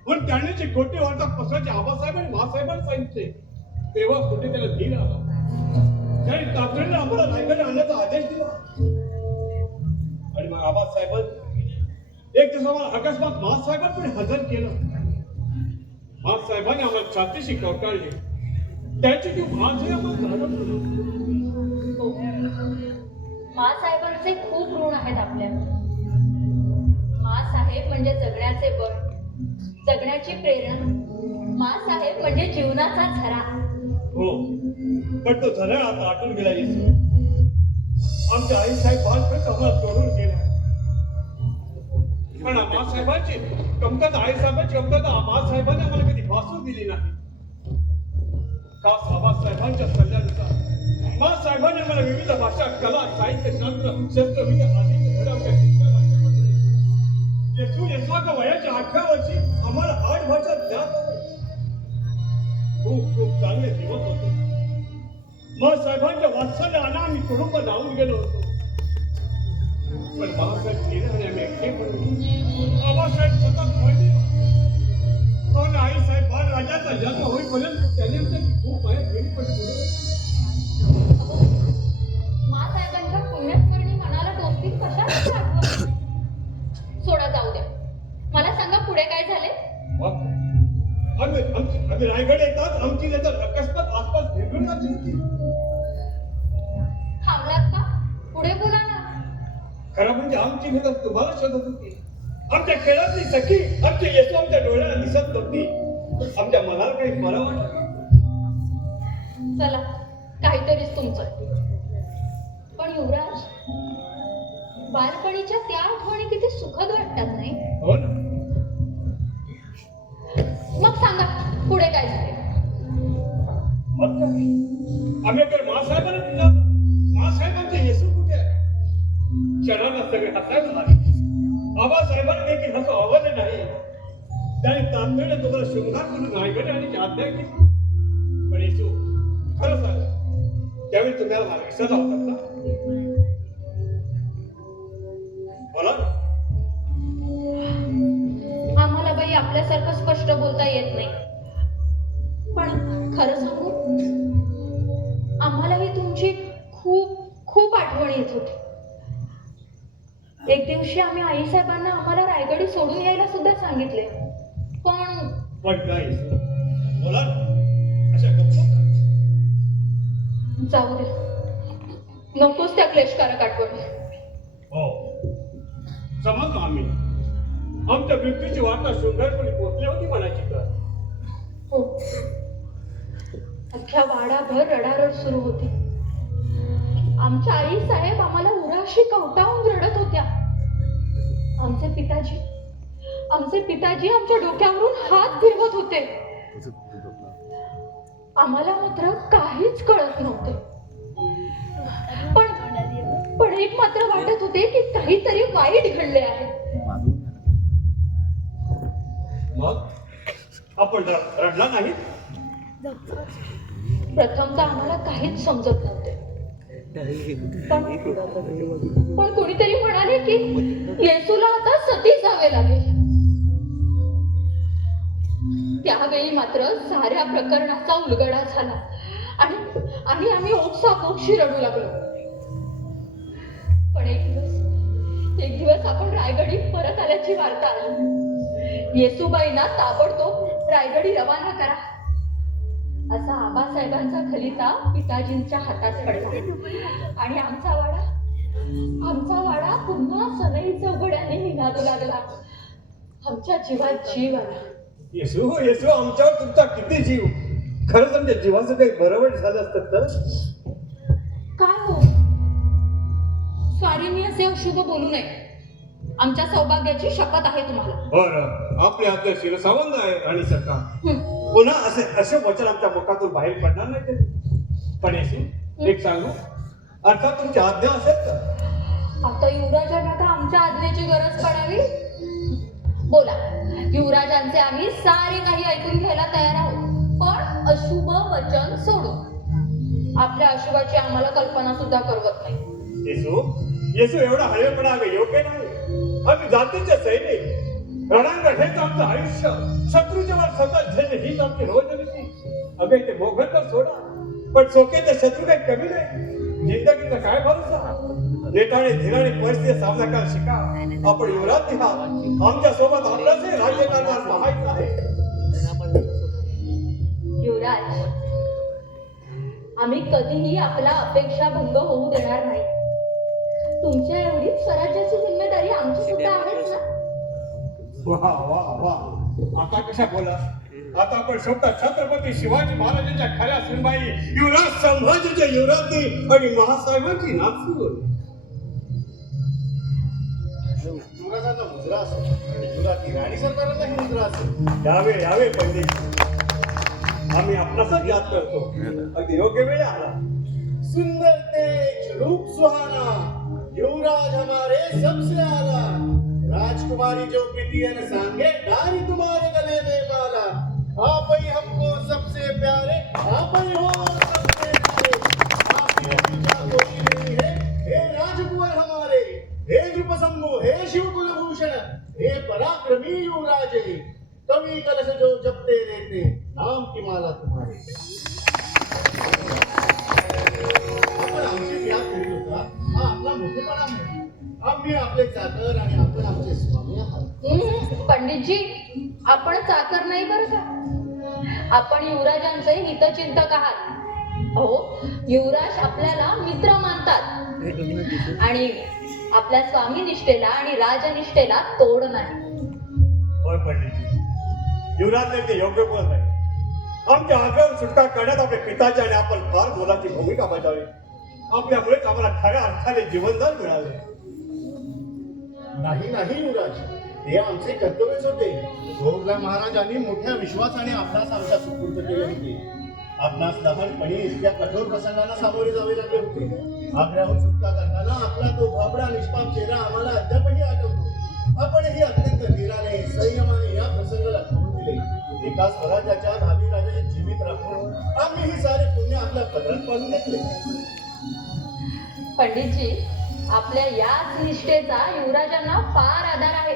म्हणून त्याने जी खोटी वार्ता पसरवण्याचे आबासाहेब आणि महासाहेबांनी सांगितले, तेव्हा कुठे त्याला धीर आला. त्याने तातडीने आम्हाला रायगड आणण्याचा आदेश दिला. आणि मग आबासाहेबांनी एक दिवस आम्हाला अकस्मात महासाहेबांकडे हजर केलं. महासाहेबांनी आम्हाला छातीशी कवटाळली. त्याची ती आजही आम्हाला जाणवत. हो, मासाहेबांचे खूप ऋण आहेत आपल्यावर. मासाहेब म्हणजे जगण्याचे बळ, जगण्याची प्रेरणा. मासाहेब म्हणजे जीवनाचा झरा. हो, पण तो झरा आता आटून गेला. येसू, आमच्या आईसाहेब बालपणच आम्हाला सोडून गेला. पण मासाहेबांची कमतरता, आईसाहेबांची कमतरता मासाहेबांनी आम्हाला कधी भासू दिली नाही. खास आबासाहेबांच्या सल्ल्यानुसार मासाहेबांनी आम्हाला विविध भाषा, कला, साहित्य, शास्त्र, शस्त्रविद्या आदीचे धडे आमच्या शिक्षण वाचनामध्ये. येसुका वयाच्या 8व्या वर्षी आम्हाला 8 भाषा ज्ञात आले. खूप खूप चांगले दिवस होते. मासाहेबांच्या वात्सल्याने आम्ही कुटुंब धावून गेलो होतो. पण बाबासाहेब गेले आणि आम्ही एकटे पडलो. आबासाहेब सतत म्हणले, पण आईसाहेब बाळ राजाचा जन्म होईपर्यंत त्याने आमच्या खूप माया फेरी पडली. मासाहेबांच्या पुण्यस्मरणी मनाला डोंबीत कशाला आठवण? सोडा, जाऊ द्या. मला सांगा पुढे काय झाले? आम्ही रायगड येतात आमची नजर अकस्मात आसपास भेटून जाते होती. थांबलात का? पुढे बोला ना. खरं म्हणजे आमची नजर तुम्हाला शोधत होती. आमच्या खेळातली सखी आमच्या येसू आमच्या डोळ्याला दिसत नव्हती. आमच्या मनाला काही बरं वाटत. चला, काहीतरीच तुमचं. पण युवराज, बालपणीच्या त्या आठवणी किती सुखद वाटतात नाही? हो ना. मग सांगा पुढे काय झाले? मग काय? आम्ही तर मासाहेबांना विचारलं, मासाहेबांचे येसू कुठे आहे? क्षणाला सगळे हसायला लागले. आबासाहेबांनी देखील हसू आवडले नाही. त्याने तातडीने तुम्हाला शृंगार करून रायगड आणि आज्ञा केली. पण येसू खरं सांगा, त्यावेळी तुम्हाला मार्गदर्शनाला होतात ना? बोला ना. आम्हाला बाई आपल्यासारखं स्पष्ट बोलता येत नाही, पण खरं सांगू, आम्हालाही तुमची खूप खूप आठवण येत होती. एक दिवशी आम्ही आईसाहेबांना आम्हाला रायगडी सोडून यायला सुद्धा सांगितले, पण काय येसू? बोला ना. अशा गप्पा का? जाऊ दे, नकोच त्या क्लेशकारक आठवणी. हो, समजलो आम्ही. आमच्या मृत्यूची वार्ता शृंगारपणे पोहोचली होती म्हणायची तर. हो, अख्ख्या वाडाभर रडारड सुरू होती. आमच्या आई साहेब आम्हाला उराशी कवटाळून रडत होत्या. आमचे पिताजी आमच्या डोक्यावरून हात फिरवत होते. आम्हाला मात्र काहीच कळत नव्हते. पण एक मात्र वाटत होते की काहीतरी वाईट घडले आहे. मग आपण रडला नाही? प्रथमतः आम्हाला काहीच समजत नव्हते. पण कोणीतरी म्हणाले की येसूला आता सती जावे लागेल. त्यावेळी मात्र साऱ्या प्रकरणाचा उलगडा झाला आणि आम्ही ओक्साबोक्शी रडू लागलो. पण एक दिवस आपण रायगडी परत आल्याची वार्ता आली. येसूबाईंना ताबडतोब रायगडी रवाना करा असा आबासाहेबांचा खलिता पिताजींच्या हातात पडला आणि आमचा वाडा पुन्हा सनईच्या उघड्याने निघालू लागला. आमच्या जीवात जीव आला. येसू आमच्यावर तुमचा किती जीव. खरंच आमच्या जीवाचं काही बरोबर झालं असतं तर. काय हो, स्वारींनी असे अशुभ बोलू नये. आमच्या सौभाग्याची शपथ आहे तुम्हाला. बरं, आपले आपले शिरसावंत आहे आणि सका पुन्हा असे वचन आमच्या मुखातून बाहेर पडणार नाही ते. पण येसू एक सांगू, अर्थात तुमची आज्ञा असेल तर. आता युवराजांना का आमच्या आज्ञेची गरज पडावी? बोला, युवराजांचे आम्ही सारे काही ऐकून घ्यायला तयार आहोत, पण अशुभ वचन सोडून. आपल्या अशुभाची आम्हाला कल्पना सुद्धा करवत नाही. येसू एवढा हळवेपणा आम्ही योग्य नाही. आम्ही जातीचे सैनिक. रणांगण हेच आमचं आयुष्य. शत्रूच्या वर स्वतः झेलणे हीच आमची रोजनीती. अगे ते मोघल तर सोडा, पण सोकेचे शत्रू काही कमी नाही. जिंदगीचा काय भरोसा. नेटाने धीराने परिस्थितीचा सामना करायला शिका. आपण युवराज आहात. आमच्या सोबत आपल्याचे राज्यकारभार पाहायचं आहे. युवराज, आम्ही कधीही आपला अपेक्षा भंग होऊ देणार नाही. तुमच्या एवढीच स्वराज्याची जिम्मेदारी आमची सुद्धा आहेच ना. वा वा वा, आता कशा बोला. आता आपण स्वतः छत्रपती शिवाजी महाराजांच्या खऱ्या सुनबाई युवराज संभाजीच्या युवराजी आणि महासाहेबांची नागपूर. युवराजांना मुजरा असेल आणि युवराजी राणी सरकारांनाही मुजरा असेल. यावे पंडित, आम्ही आपणासच याद करतो. अगदी योग्य वेळ आला. सुंदर तेज रूप सुहाना, युवराज हमारे सबसे आला. राजकुमारी जो प्रीतियन सांगे, डारी तुम्हारे गले में माला. आप ही हमको सबसे प्यारे, आप ही हो सबसे प्यारे. आपकी पूजा कोई नहीं है, हे राजकुमार हमारे. हे नृपसंगो, हे शिवकुलभूषण, हे पराक्रमी युवराज. कवि कलश जो जपते रहते, नाम की माला तुम्हारे. आपण आमची याद करीत होता, हा आपला मोठेपणा आहे. आम्ही आपले चाकर आणि आपण आमचे स्वामी आहात. पंडितजी, आपण चाकर नाही बरं का. आपण युवराजांचे हितचिंतक आहात. अहो, युवराज आपल्याला मित्र मानतात आणि आपल्या स्वामी निष्ठेला आणि राजनिष्ठेला तोड नाही. होय पंडितजी, युवराज ते योग्य बोलत आहे. आमच्या आग्रहावर सुटका करण्यात आपले पिताजी आणि आपण फार मोलाची भूमिका बजावली. आपल्यामुळेच आम्हाला खऱ्या अर्थाने जीवनदान मिळाले. नाही नाही युवराज, हे आमचे कर्तव्यच होते. थोरल्या महाराजांनी मोठ्या विश्वासाने आपणास आमच्या सुपूर्द केले होते. आपणास लहानपणी इतक्या कठोर प्रसंगांना सामोरे जावे लागले होते. आग्र्याहून सुटका करताना आपला तो भाबडा निष्पाप चेहरा आम्हाला अद्यापही आठवतो. आपणही अत्यंत धीराने संयमाने या प्रसंगाला सोडून दिले. एका स्वराज्याच्या भावी राजाचे जीवित राखून आम्ही ही सारे पुण्य आपल्या पदरात पाडून घेतले. पंडितजी, आपल्या याच निष्ठेचा युवराजांना फार आधार आहे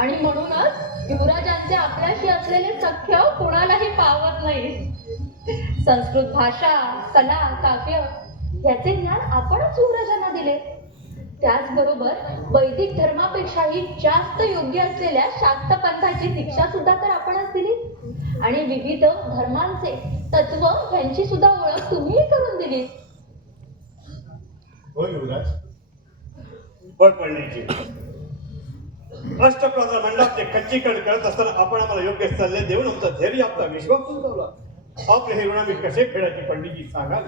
आणि म्हणूनच युवराजांचे आपल्याशी असलेले सख्य कोणालाही पावत नाही. संस्कृत भाषा, कला, काव्य याचे ज्ञान आपणच युवराजांना दिले. त्याचबरोबर वैदिक धर्मापेक्षाही जास्त योग्य असलेल्या शाक्त पंथाची दीक्षा सुद्धा तर आपणच दिली आणि विविध धर्मांचे तत्व यांची सुद्धा ओळख तुम्ही करून दिली. हो युवराज, पण पंडितजी, अष्टप्रधान मंडळाचे खच्चीकरण करत असताना आपण आम्हाला योग्य सल्ले देऊन आमचा धैर्य, आपला विश्वास तुमचा आपले हे ऋण आम्ही कसे फेडायचे पंडितजी सांगा.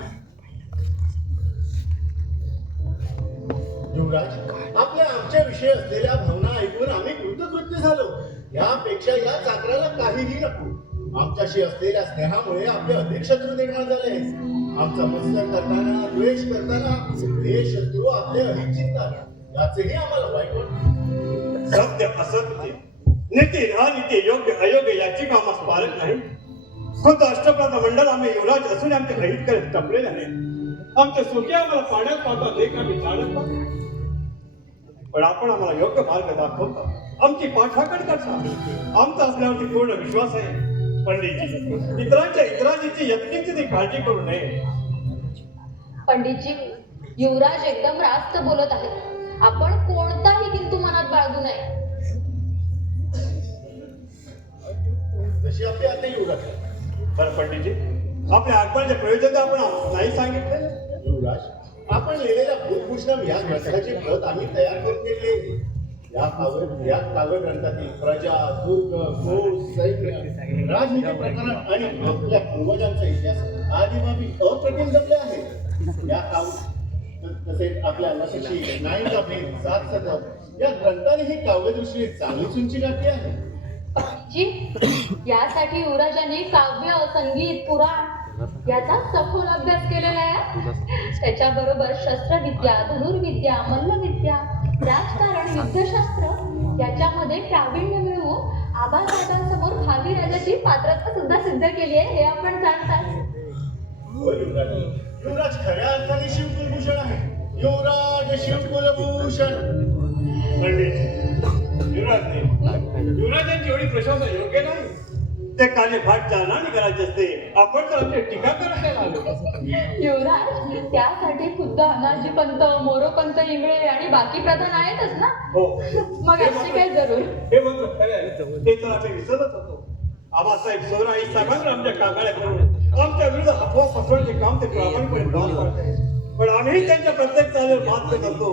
युवराज, आपल्या आमच्या विषयी असलेल्या भावना ऐकून आम्ही कृतकृत्य झालो. यापेक्षा या चाकराला काहीही नको. आमच्याशी असलेल्या स्नेहामुळे आपले अधिक शत्रू निर्माण झाले. आमचा मत्सर करताना, द्वेष करताना हे शत्रू आपले अधिक चिंतात. याचेही आम्हाला वाईट वाटते. सत्य असत्य, नीती अनिती, योग्य अयोग्य याची कामास पारख नाही. खुद्द अष्टप्रधान मंडळ आम्ही युवराज असून आमचे रहित करत टपलेले नाही. आमचे सुखी आम्हाला पाण्यात पाहतात, हे आम्ही जाणत नाही. पण आपण आम्हाला योग्य मार्ग दाखवता, आमची पाठराखण करता. आमचा आपल्यावरती पूर्ण विश्वास आहे. पंडितजी, इतरांच्या इतरांची यत्नीची ती काळजी करू नये. पंडितजी, युवराज एकदम रास्त बोलत आहेत. आपण कोणताही किंतु मनात बाळगू नये. जशी आपली आता युवराज. बरं पंडितजी, आपल्या आगमनाचे प्रयोजन तर आपण नाही सांगितले. युवराज, आपण लिहिलेल्या भूतभूषणम या ग्रंथाची प्रत आम्ही तयार करून घेतली आहे. या काव्य ग्रंथातील प्रजा, दुर्ग, फौज, सैन्य, राजनीती प्रकरण आणि आपल्या पूर्वजांचा इतिहास आदी बाबी अप्रतिम जपले आहेत. या तसेच आपल्या लक्षी, नाईंचा भेद, सात सदर या ग्रंथाने ही काव्यदृष्टीने चांगलीच उंची गाठली आहे. जी, यासाठी युवराजांनी काव्य, संगीत, पुराण याचा सखोल अभ्यास केलेला आहे. त्याच्याबरोबर शस्त्रविद्या, धनुर्विद्या, मल्लविद्या, राजकारण, युद्धशास्त्र याच्यामध्ये प्रावीण्य मिळवून आबासाहेबांसमोर भावी राजाची पात्रता सुद्धा सिद्ध केली आहे, हे आपण जाणतात. युवराज खऱ्या अर्थाने शिवकुलभूषण आहे. युवराज शिवकुलभूषण. युवराजांची एवढी प्रशंसा योग्य नाही. ते कार्य फाट चालनाने करायचे असते. आपण तर आमचे टीका करायला आलो. युवराज, त्यासाठी खुद्द अनाजी पंत, मोरोपंत इंगळे आणि बाकी प्रधान आहेतच ना. हो, मग अशी काय जरूर. हे मात्र खरे आहे. ते तर आम्ही विसरत होतो. आबासाहेब सोराई साहेबांना आमच्या कागाळ्या करून आमच्या विरुद्ध अफवा पसरवण्याचे काम ते प्रामाणिकपणे करतात. पण आम्ही त्यांच्या प्रत्येक चालीवर मात करतो.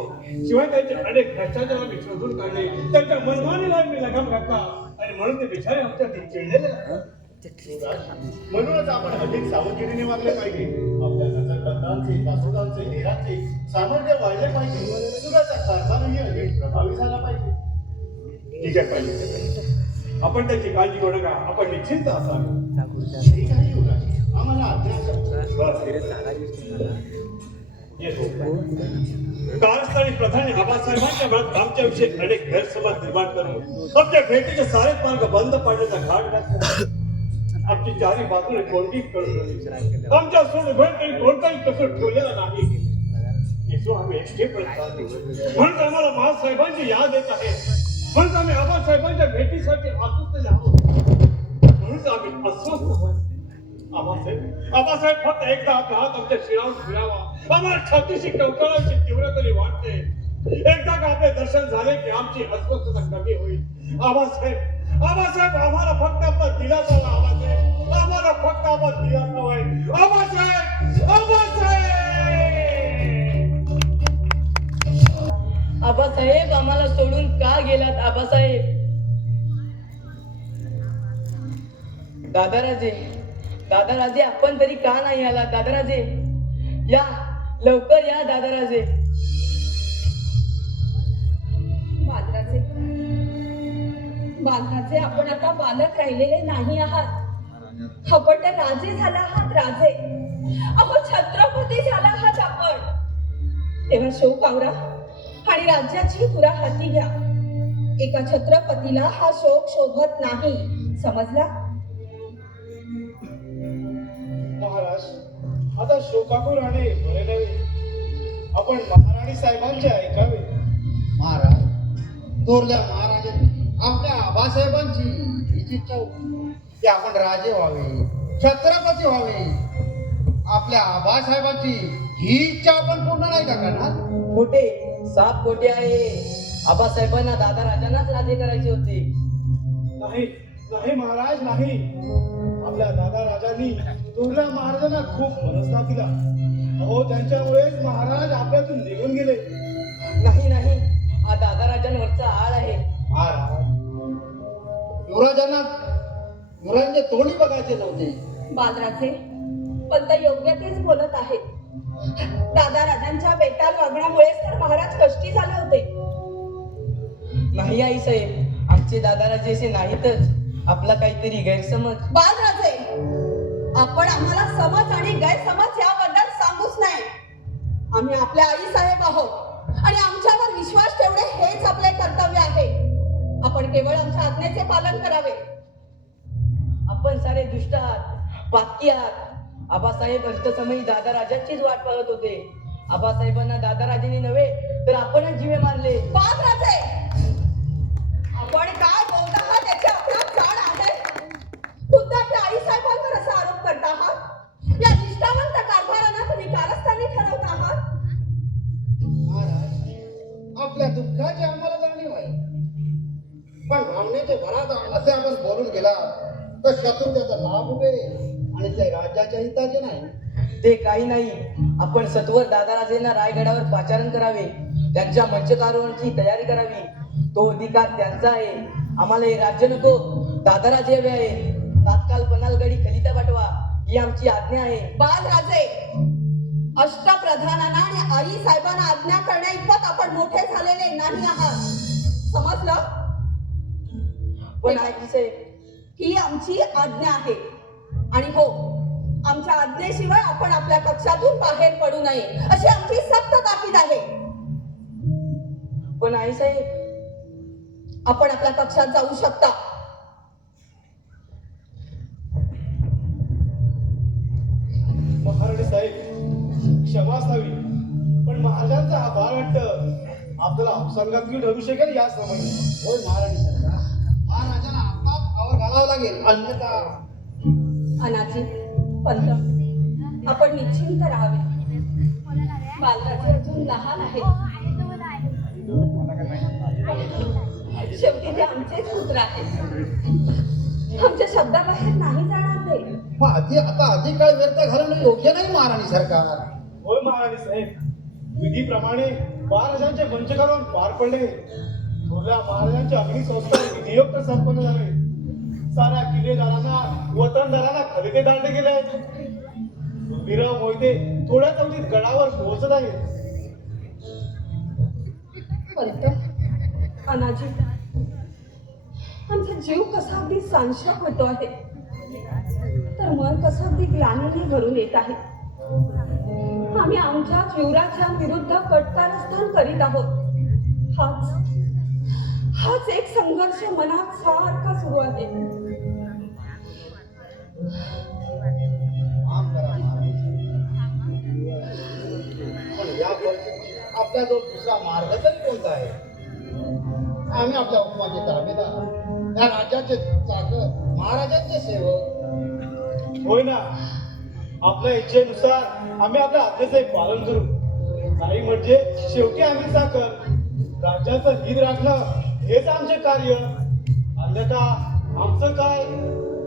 शिवाय त्यांचे अनेक भ्रष्टाचार आम्ही शोधून काढले. त्यांच्या मनमानीला आम्ही लगाम घातला आणि म्हणून ते बिचारे आमच्या चिडलेले. म्हणूनच आपण अधिक सावधगिरीने वागले पाहिजे. आपल्या नजरबंदांचे, दासोदांचे, हेरांचे सामर्थ्य वाढले पाहिजे. सुराचा कारभारही अधिक प्रभावी झाला पाहिजे. ठीक आहे पाहिजे. आपण त्याची काळजी करू नका. आपण निश्चिंत असावे. ठीक आहे युवराज, आम्हाला आज्ञा कारस्थळी प्रधान आबासाहेबांच्या मनात आमच्याविषयी अनेक गैरसमज निर्माण करून आमच्या भेटीचे सारे मार्ग बंद पाडण्याचा घाट घातला. आमची चारी बाजूने कोणतीही कळून आमच्या सोडून कोणताही कसर ठेवलेला नाही. येसू आम्ही एकटेपर्यंत आलो. म्हणून आम्हाला महासाहेबांची याद येत आहे. म्हणून आम्ही आबासाहेबांच्या भेटीसाठी आतुरतेने आहोत. म्हणून आम्ही अस्वस्थ आहोत. आबासाहेब फक्त एकदा आपला हात आमच्या शिरावर फिरावा. आम्हाला छातीशी टवटळाची तीव्रता वाटते. एकदा का आपले दर्शन झाले की आमची अस्वस्थता कमी होईल. आबासाहेब आम्हाला फक्त आपला दिलासा हवा. आबासाहेब आम्हाला फक्त आपला दिलासा होईल. आबासाहेब आबासाहेब आम्हाला सोडून का गेलात? आबासाहेब, दादाराजे आपण तरी का नाही आला? दादाराजे या, लवकर या दादाराजे. मात्र बालकाचे आपण आता बालक राहिलेले नाही आहात. आपण तर राजे झाला आहात, राजे. आपण छत्रपती झाला आहात आपण. तेव्हा शोक आवरा आणि राज्याची पुरा हाती घ्या. एका छत्रपतीला हा शोक शोभत नाही, समजला? महाराज, आता शोकाकुल राहणे बरे नव्हे. आपण महाराणी साहेबांचे ऐकावे. महाराज, थोरल्या महाराजांनी आपल्या आबासाहेबांची हीच इच्छा होती की आपण राजे व्हावे, छत्रपती व्हावे. आपल्या आबासाहेबांची ही इच्छा आपण पूर्ण नाही का करणार? खोटे, साप खोटे आहे. आबासाहेबांना दादा राजांनाच राजे करायचे होते. नाही नाही महाराज, नाही. आपल्या दादा राजांनी थोरल्या महाराजांना खूप मनस्ताप दिला. अहो, त्यांच्यामुळेच महाराज आपल्यातून निघून गेले. नाही नाही, हा दादा राजांवरचा आळ आहे. महाराज, युवराजांचे तोंडी बघायचे नव्हते. बालराजे, पंत योग्य तेच बोलत आहेत. दादा राजांच्या बेताल वागण्यामुळेच तर महाराज कष्टी झाले होते. नाही आई साहेब, आमचे दादा राजे असे नाहीतच. आपला काहीतरी गैरसमज. बालराजे, आपण आम्हाला समज आणि गैरसमज याबद्दल सांगूच नाही. आम्ही आपल्या आई साहेब आहोत आणि आमच्यावर विश्वास ठेवणे हेच आपले कर्तव्य आहे. आपण केवळ आमच्या आज्ञेचे पालन करावे. आपण सारे दुष्ट आहात, पातकी आहात. आबासाहेब अंतसमयी दादा राजांचीच वाट पाहत होते. आबासाहेबांना दादा राजांनी नव्हे तर आपणच जीवे मारले. बालराजे, आपण काय बोलत आहात याची आपणास जाण आहे? खुद्द आपल्या आई साहेबांवर असा आरोप करत आहात. या निष्ठावंत कारभारांना तुम्ही कारस्थानी ठरवत आहात. महाराज, आपल्या दुःखाची आम्हाला जाणीव आहे, पण भावनेचे भरात असे आपण बोलून गेला तर शत्रू त्याचा लाभ उठेल आणि ते राज्याच्या हिताचे नाही. ते काही नाही. आपण सत्वर दादा राजेंना रायगडावर पाचारण करावे. त्यांच्या मंचकारोहणाची तयारी करावी. तो अधिकार त्यांचा आहे. आम्हाला हे राज्य नको, दादा राजे हवे आहे. तात्काळ पन्हाळगडी खलिता पाठवा, ही आमची आज्ञा आहे. बालराजे, अष्टप्रधानांना आणि आई साहेबांना आज्ञा करण्या इतपत आपण मोठे झालेले नाही आहात, समजलं? पण आई साहेब, ही आमची आज्ञा आहे आणि हो, आमच्या आज्ञेशिवाय आपण आपल्या कक्षातून बाहेर पडू नये अशी आमची सक्त ताकीद आहे. पण आई साहेब, आपण आपल्या कक्षात जाऊ शकता. महाराणी साहेब, क्षमा असावी, पण महाराजांचा हा भार वाटतं आपल्याला अपसंगातली ठरू शकेल या समयी. होय महाराणी सरकार, महाराजांना आत्ताच आवर घालावं लागेल, अन्यथा. अनाजी, पंत, आपण निश्चिंत राहावे. बालराजे अजून लहान आहेत. शेवटी ते आमचेच पुत्र आहेत. आमच्या शब्दाबाहेर नाही जाणार ते. आता अधिक काळ व्यर्थ घालवणं योग्य नाही महाराणी सरकार. होय महाराणी साहेब, विधीप्रमाणे महाराजांचे मंचकारोहण पार पडले. थोरल्या महाराजांचे अग्निसंस्कार विधियोक्त संपन्न झाले. साऱ्या किल्लेदारांना, वतनदारांना खलिते दांडले गेले आहेत. वीरव मोहिते थोड्या अवधीत गडावर पोहोचत आहेत. पंत, अनाजी, आमचा जीव कसा अगदी सांशक होतो आहे, तर मन कसं अगदी ग्लानीने भरून येत आहे. आम्ही आमच्या युवराच्या विरुद्ध कटकारस्थान करीत आहोत. हाच एक संघर्ष मनात सारखा सुरू आहे. माफ करा महाराणी. पण या परिस्थितीत आपल्याजवळ दुसरा मार्ग तरी कोणता आहे? आम्ही आपल्या हुकुमाचे ताबेदार, या राज्याचे चाकर, महाराजांचे सेवक. होय ना, आपल्या इच्छेनुसार आम्ही आपल्या आज्ञेचे पालन करू. नाही म्हणजे शेवटी आम्ही चाकर. राज्याचं हित राखणं हेच आमचे कार्य. अन्यथा आमचं काय?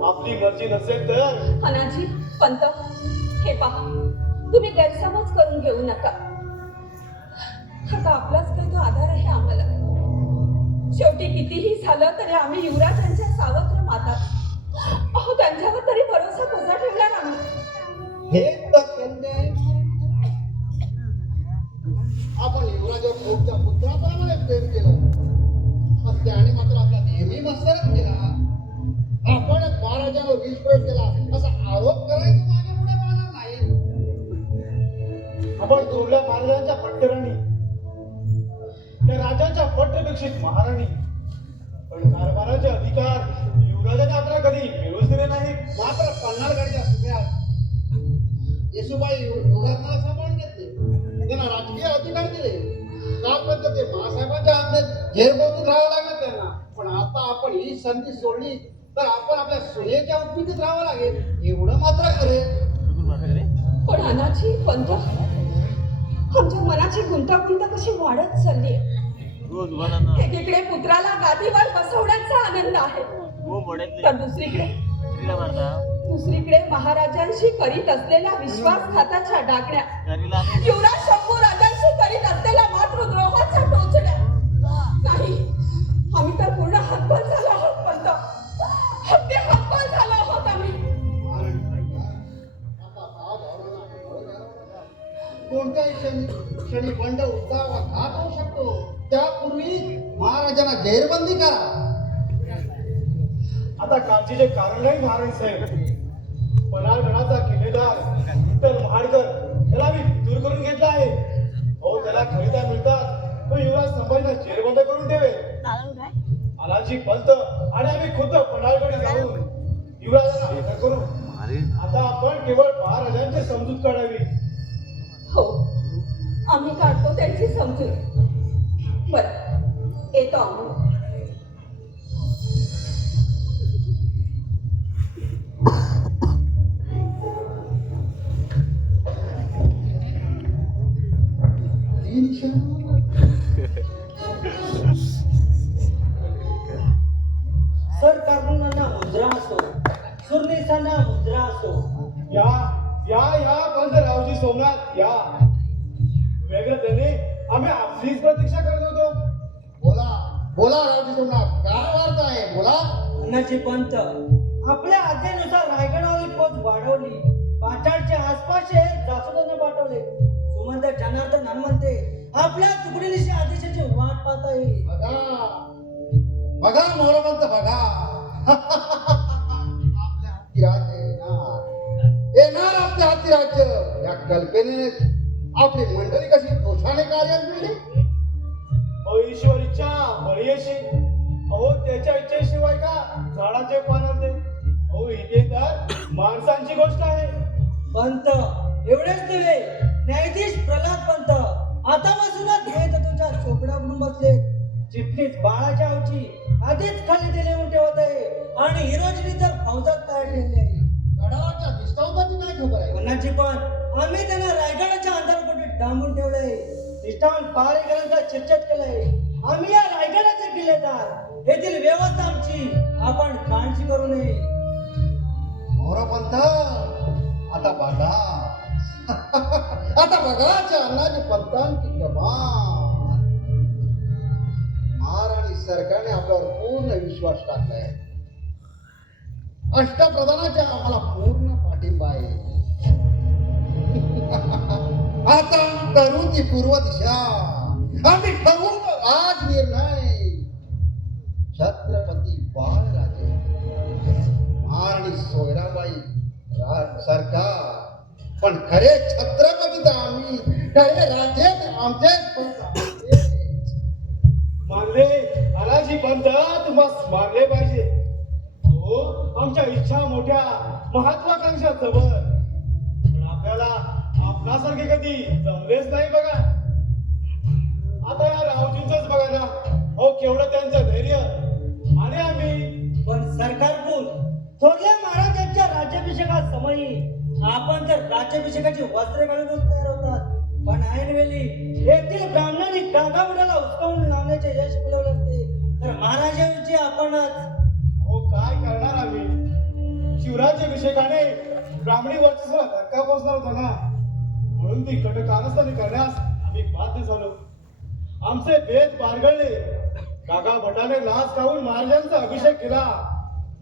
आपली मर्जी नसेल तर. अनाजी, पंत, हे पहा, तुम्ही गैरसमज करून घेऊ नका. आता आपलाच काही तो आधार आहे आम्हाला. शेवटी कितीही झालं तरी आम्ही युवराजांच्या सावत्र माता. अहो, त्यांच्यावर तरी भरोसा कसा ठेवणार आम्ही? हे तर कन्या आहे. आपण युवराजा प्रभूच्या पुत्राप्रमाणे प्रेम केलं, पण त्याने मात्र आपला नेहमी मत्सर अपेक्षित महाराणी. पण कारभाराचे अधिकार युवराजाने आपल्याला कधी मिळवूच दिले नाही. मात्र पन्हाळगडच्या सुप्यात येसुबाई युवराजांना सांभाळून घेतले, त्यांना राजकीय अधिकार दिले. कालपर्यंत ते महासाहेबांच्या अंगात जेरबंदीत राहावं लागेल त्यांना. पण आता आपण ही संधी सोडली तर आपण आपल्या सुनेच्या उत्पत्तीत राहावं लागेल, एवढं मात्र खरे. पण अनाची पंत, आमच्या मनाची गुंतागुंत कशी वाढत चालली आहे. एकीकडे पुत्राला गादीवर बसवण्याचा आनंद आहे, तर दुसरीकडे महाराजांशी करीत असलेल्या विश्वासघाताच्या डागण्या, युवराज शंभू राजांशी करीत असलेल्या मातृद्रोहाच्या टोचण्या. नाही, आम्ही तर पूर्ण हतबल झालो आहोत पंत, अगदी हतबल झालो आहोत आम्ही. कोणत्याही क्षणी बंड उद्धार वा घात होऊ शकतो. त्यापूर्वी महाराजांना जेरबंदी करा. आता काळजीचे कारण नाही महाराणी साहेब. पन्हाळगडाचा किल्लेदार विठ्ठल महाडकर त्याला मी दूर करून घेतला आहे. अहो, त्याला खरिदा मिळतात तो युवराज संभाजीला जेरबंद करून ठेवे. आलाजी पंत आणि आम्ही खुद्द पन्हाळगडे जाऊन युवराजांना हजर करू. आता आपण केवळ महाराजांची समजूत काढावी. हो, आम्ही काढतो त्यांची समजूत. बरं, येतो आम्ही. सरकारना मुद्रा असो, सुरनिसांना मुद्रा असो. या या या पंतरावजी सोमनाथ या. वेगळं त्याने आम्ही आपलीच प्रतीक्षा करत होतो. बोला बोला रावजी सोमनाथ, काय वार्ता आहे? बोला. अण्णाजी पंत, आपल्या आज्ञेनुसार रायगडावरील फौज वाढवली. पाचाडच्या आसपासचे जासुदांना पाठवले. सुमंत जनार्दन हनुमंते आपल्या तुकडीनिशी आदेशाची वाट पाहत आहे. बघा बघा मोरबंत बघा. आपल्या हाती राज्य येणार आपल्या हाती राज्य या कल्पनेने आपली मंडळी कशी दोषाने कार्यात मिळली. अहो, ईश्वर इच्छा बळीशी. अहो, त्याच्या इच्छेशिवाय का झाडाचे पानं ते. अहो, इथे तर माणसांची गोष्ट आहे. पंत एवढेच नव्हे, न्यायाधीश प्रल्हाद पंत आतापासूनच तुझ्या चोपडावरून बसले. चिटणीस बाळाच्या आवची आधीच खाली ते लिहून ठेवत आहे आणि हिरोजनी तर फौजात तयार ठेवली आहे. गडावरच्या निष्ठावताची काय खबर आहे? मनाची पण आम्ही त्यांना रायगडाच्या अंधारपटीत डांबून ठेवलंय. निष्ठावान पहारेकरांचा चिरचट केलंय. आम्ही या रायगडाचे किल्लेदार, येथील व्यवस्था आमची, आपण काळजी करू नये. मोरपंत आता बघा आता बघाच्या अन्नाची पंतांची कमाल. महाराणी सरकारने आपल्यावर पूर्ण विश्वास टाकलाय. अष्टप्रधानाच्या आम्हाला पूर्ण पाठिंबा आहे. आता करू ती पूर्व दिशा. आम्ही ठरवू आज निर्णय. छत्रपती बाळराजे महाराणी सोयराबाई सरकार, पण खरे छत्रपती तर आम्ही, खरे राजे आमचेच. मानले आलाजी पंत, तुम्हाला मानले पाहिजे. हो, आमच्या इच्छा मोठ्या, महत्वाकांक्षा जवळ, पण आपल्याला आपणासारखे कधी जमलेच नाही. बघा आता या रावजींचंच बघा ना. हो, केवढं त्यांचं धैर्य. आणि आम्ही पण सरकारकडून थोरल्या महाराजांच्या राज्याभिषेकात समयी आपण तर राज्याभिषेकाची वस्त्रे घालून तयार होतात. पण ऐनवेळी येथील ब्राह्मणांनी गागामुडाला उचकावून लावण्याचे यश मिळवले असते तर महाराजांची आपणच. हो, काय करणार आम्ही. शिवराज्याभिषेकाने ब्राह्मणी वर्चस्वाला धक्का पोचणार होता ना, म्हणून ती कटकारस्थानी करण्यास आम्ही बाध्य झालो. आमचे भेद बारगळले. काका भटाने लाच खाऊन महाराजांचा अभिषेक केला.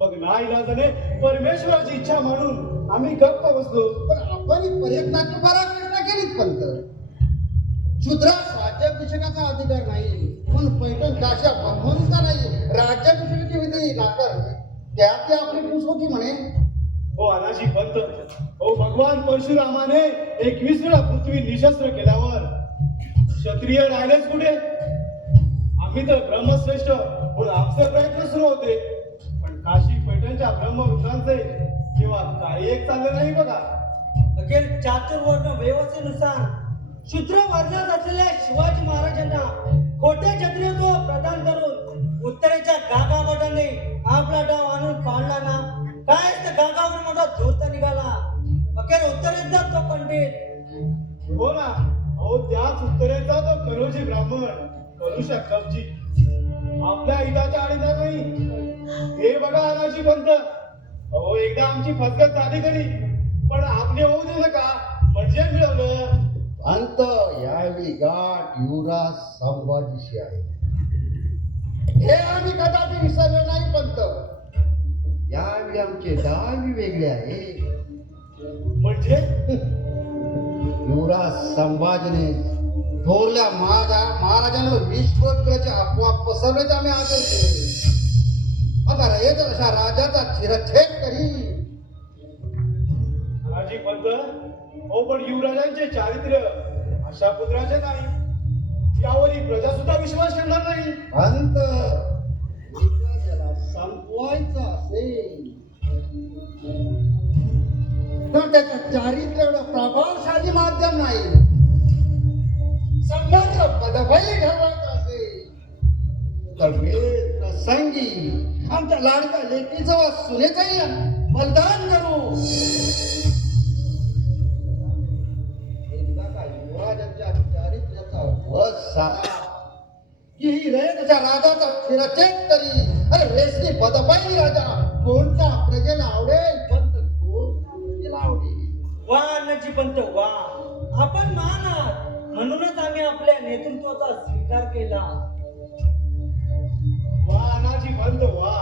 मग नाईलाजाने परमेश्वराची इच्छा म्हणून आम्ही गप्प बसलो. पण आपण पर्यटनाची पराकाष्ठा केलीच पंत. शूद्रास राज्याभिषेकाचा अधिकार नाही, पण पैठण काशा ब्राह्मणचा नाही. राज्याभिषेकाची विधी नाकार त्यात आपली पूस होती म्हणे. हो अनाजी पंत, हो भगवान परशुरामाने 21 वेळा पृथ्वी निशस्त्र केल्यावर क्षत्रिय राहिलेच कुठे. आम्ही तर ब्रह्मश्रेष्ठ म्हणून आमचे प्रयत्न सुरू होते, पण काशी पैठणच्या ब्रह्मवृद्धांचे किंवा काही एक चालले नाही बघा. अखेर चातुर्वर्ण व्यवस्थेनुसार शूद्र वर्णात असलेल्या शिवाजी महाराजांना खोटे छत्रीत्व प्रदान करून उत्तरेच्या गागावाटाने आपला डाव आणून पाडला ना, काय तर गागावर मोठा धूर्त निघाला. अखेर उत्तरेचा तो पंडित. हो ना, अहो त्याच उत्तरेचा तो कनोजी ब्राह्मण कलुषा कवची आपल्या हिताच्या आडीचा नाही. हे बघा अनाजी पंत, अहो एकदा आमची फसगत झाली खरी, पण आपली होऊ दे नका म्हणजे मिळवलं. अंत यावेळी गाठ युवराज संभाजीशी आहे. हे आम्ही कदापि विसरलो नाही पंत. यावेळी आमचे दावी वेगळे आहे. म्हणजे युवराज संभाजीने थोरल्या महाराजांवर विश्वग्रचे अफवा पसरण्याचे आम्ही आदर केले. आता रयत अशा राजाचा शिरच्छेद करी. अनाजी पंत, हो पण युवराजांचे चारित्र्य अशा पुत्राचे नाही, यावरही प्रजा सुद्धा विश्वास ठेवणार नाही. अंत त्याला संपवायचा असेल तर त्याच्या चारित्र्य एवढं प्रभावशाली माध्यम नाही. संबंध पदभली ठरवायचा असेल तर वेळ प्रसंगी आमच्या लाडक्या लेकीचं व सुनेचंही बलिदान करू. एकदा का युवराजांच्या चारित्र्याचा वध झाला की ही रयतेच्या राजाचा शिरच्छेद करी. अरे रेसनी पदपायी राजा कोणत्या प्रजेला आवडेल पण कोणत्या आवडेल. वा अन्नाची पंत वा, आपण महान आहात म्हणूनच आम्ही आपल्या नेतृत्वाचा स्वीकार केला. वा अनाजी पंत वा,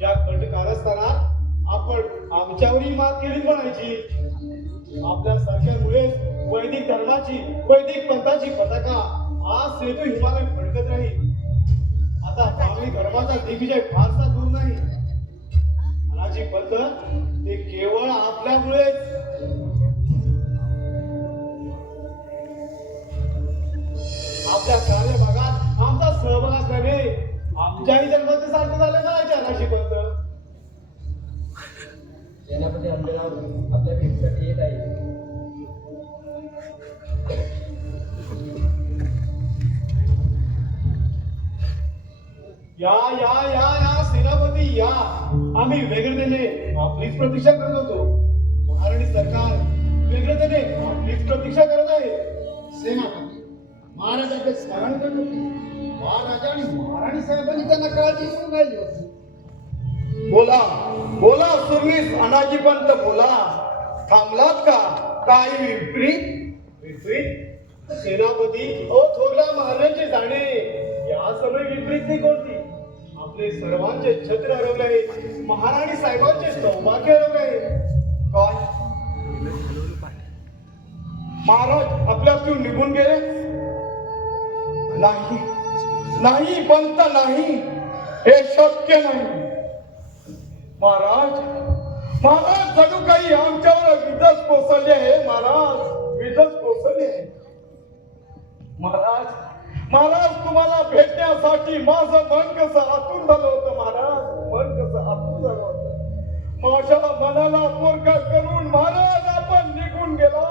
या कटकारस्थानात आपण आमच्यावरही मात केली म्हणायची. आपल्या सारख्यामुळे वैदिक धर्माची वैदिक पंथाची पताका आज सेतू हिमालय फडकत राहील. आता पावली धर्माचा दिग्विजय फारसा दूर नाही. अनाजी पंत, ते केवळ आपल्यामुळेच. आपल्या कार्यभागात आमचा सहभाग असल्याने आमच्याही जन्माचे सारखे झाले म्हणायचे अनाजी पंत. सेनापती आंबेराव आपल्या भेटीसाठी येत आहे. या या या या सेनापती या, आम्ही व्यग्रतेने आपलीच प्रतीक्षा करत होतो. महाराणी सरकार व्यग्रतेने आपलीच प्रतीक्षा करत आहे. सेनापती महाराजांचे स्मरण करत होते. महाराजा आणि महाराणी साहेबांनी त्यांना काळजी करून राहिली होती. बोला बोला सुरलीस अनाजी पंत बोला. थांबलात का? काही विपरीत? विपरीत सेनापती, ओ थोरल्या महाराजांचे जाणे या समय विपरीत कोणती? आपले सर्वांचे छत्र हरवले आहे. महाराणी साहेबांचे सौभाग्य हरवले आहे. काय महाराज आपल्यातून निघून गेले? नाही नाही पंत नाही, हे शक्य नाही. महाराज महाराज जणू काही आमच्यावर विधच कोसळले आहे. महाराज विधच कोसळले आहे. महाराज महाराज तुम्हाला भेटण्यासाठी माझं मन कसं आतुर झालं होतं. महाराज मन कसं आतुर झालं होतं. माझ्या मनाला पोरका करून महाराज आपण निघून गेला.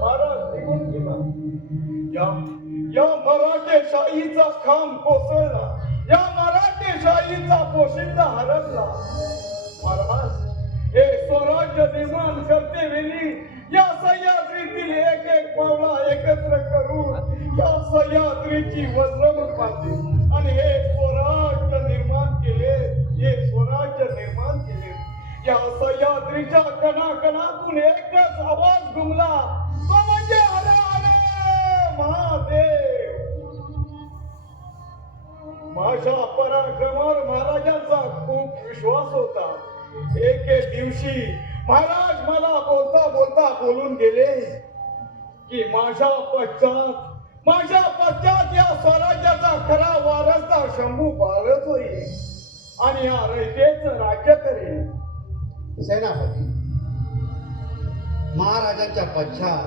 महाराज निघून गेला. या मराठेशाहीचा खांब कोसळला. या मराठेशाहीचा पोशिंदा हरपला. महाराज हे स्वराज्य निर्माण करते वेळी या सह्याद्रीतील एक एक पावला एकत्र करून या सह्याद्रीची वज्रमुठ बांधली आणि हे स्वराज्य निर्माण केले. हे स्वराज्य निर्माण केले. या सह्याद्रीच्या कणाकणातून एकच आवाज घुमला, तो म्हणजे हरे हरे महादेव. माझ्या पराक्रमावर महाराजांचा खूप विश्वास होता. एके दिवशी महाराज मला बोलता बोलता बोलून गेले की माझ्या पश्चात या स्वराज्याचा खरा वारसदार शंभू बाळच होईल आणि या रयतेचं राज्य करेल. सेनापती महाराजांच्या पश्चात